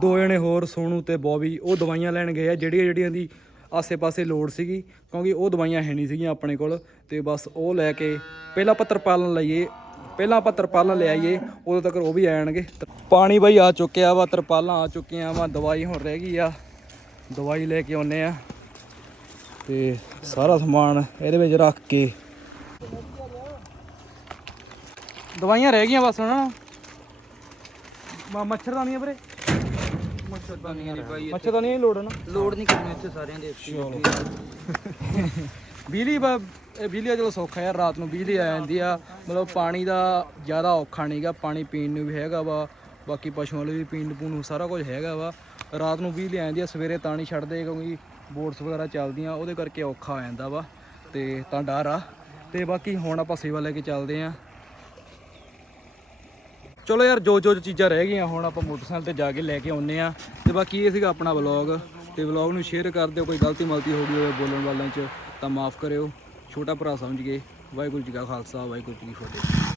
ਦੋ ਜਣੇ ਹੋਰ, ਸੋਨੂ ਤੇ ਬੋਬੀ, ਉਹ ਦਵਾਈਆਂ ਲੈਣ ਗਏ ਆ। ਜਿਹੜੀਆਂ ਜਿਹੜੀਆਂ ਦੀ ਆਸੇ-ਪਾਸੇ ਲੋੜ ਸੀਗੀ, ਕਿਉਂਕਿ ਉਹ ਦਵਾਈਆਂ ਹੈ ਨਹੀਂ ਸੀਗੀਆਂ ਆਪਣੇ ਕੋਲ। ਤੇ ਬਸ ਉਹ ਲੈ ਕੇ ਪਹਿਲਾਂ ਆਪਾਂ ਤਰਪਾਲਣ ਲਈਏ। ਪਹਿਲਾਂ ਆਪਾਂ ਤਰਪਾਲਾਂ ਲੈ ਆਈਏ, ਉਦੋਂ ਤੱਕ ਉਹ ਵੀ ਆਣਗੇ ਪਾਣੀ ਬਾਈ ਆ ਚੁੱਕਿਆ ਵਾ, ਤਰਪਾਲਾਂ ਆ ਚੁੱਕੀਆਂ ਵਾ, ਦਵਾਈ ਹੁਣ ਰਹਿ ਗਈ ਆ। ਦਵਾਈ ਲੈ ਕੇ ਆਉਨੇ ਆ। ਤੇ ਸਾਰਾ ਸਮਾਨ ਇਹਦੇ ਵਿੱਚ ਰੱਖ ਕੇ। ਦਵਾਈਆਂ ਰਹਿ ਗਈਆਂ ਬਸ ਹੁਣ। ਮ- ਮੱਛਰਦਾਨੀਆਂ ਵੀਰੇ। ਮੱਛਰਦਾਨੀਆਂ ਮੱਛਰਦਾਨੀਆਂ ਦੀ ਲੋੜ ਹੈ ਨਾ। ਲੋੜ ਨਹੀਂ ਕਰਨੀ ਇੱਥੇ ਸਾਰਿਆਂ ਦੇ ਬਿਜਲੀ ਬ- ਬਿਜਲੀ ਚਲੋ ਸੌਖਾ ਯਾਰ ਰਾਤ ਨੂੰ ਬਿਜਲੀ ਆ ਜਾਂਦੀ ਆ। ਮਤਲਬ ਪਾਣੀ ਦਾ ਜ਼ਿਆਦਾ ਔਖਾ ਨਹੀਂਗਾ ਪਾਣੀ ਪੀਣ ਨੂੰ ਵੀ ਹੈਗਾ ਵਾ। ਬਾਕੀ ਪਸ਼ੂਆਂ ਲਈ ਵੀ ਪੀਣ ਪੂਣ ਨੂੰ ਸਾਰਾ ਕੁਝ ਹੈਗਾ ਵਾ। ਰਾਤ ਨੂੰ ਬਿਜਲੀ ਆ ਜਾਂਦੀ ਆ ਸਵੇਰੇ ਤਾਂ ਨਹੀਂ ਛੱਡਦੇ ਕਿਉਂਕਿ ਬੋਟਸ ਵਗੈਰਾ ਚੱਲਦੀਆਂ, ਉਹਦੇ ਕਰਕੇ ਔਖਾ ਆ ਜਾਂਦਾ ਵਾ ਤੇ ਤਾਂ ਡਰ ਆ। ਤੇ ਬਾਕੀ ਹੁਣ ਆਪਾਂ ਸੇਵਾ ਲੈ ਕੇ ਚੱਲਦੇ ਆ। ਚਲੋ ਯਾਰ, ਜੋ ਜੋ ਚੀਜ਼ਾਂ ਰਹਿ ਗਈਆਂ, ਹੁਣ ਆਪਾਂ ਮੋਟਰਸਾਈਕਲ ਤੇ ਜਾ ਕੇ ਲੈ ਕੇ ਆਉਨੇ ਆ। ਤੇ ਬਾਕੀ ਇਹ ਸੀਗਾ ਆਪਣਾ ਵਲੌਗ। ਤੇ ਵਲੌਗ ਨੂੰ ਸ਼ੇਅਰ ਕਰ ਦਿਓ, ਕੋਈ ਗਲਤੀ ਮਲਤੀ ਹੋ ਗਈ ਹੋਵੇ ਬੋਲਣ ਵਾਲਿਆਂ 'ਚ, ਤਾਂ ਮਾਫ ਕਰਿਓ। ਛੋਟਾ ਭਰਾ ਸਮਝ ਗਏ। ਵਾਹਿਗੁਰੂ ਜੀ ਕਾ ਖਾਲਸਾ, ਵਾਹਿਗੁਰੂ ਜੀ ਕੀ ਫਤਿਹ।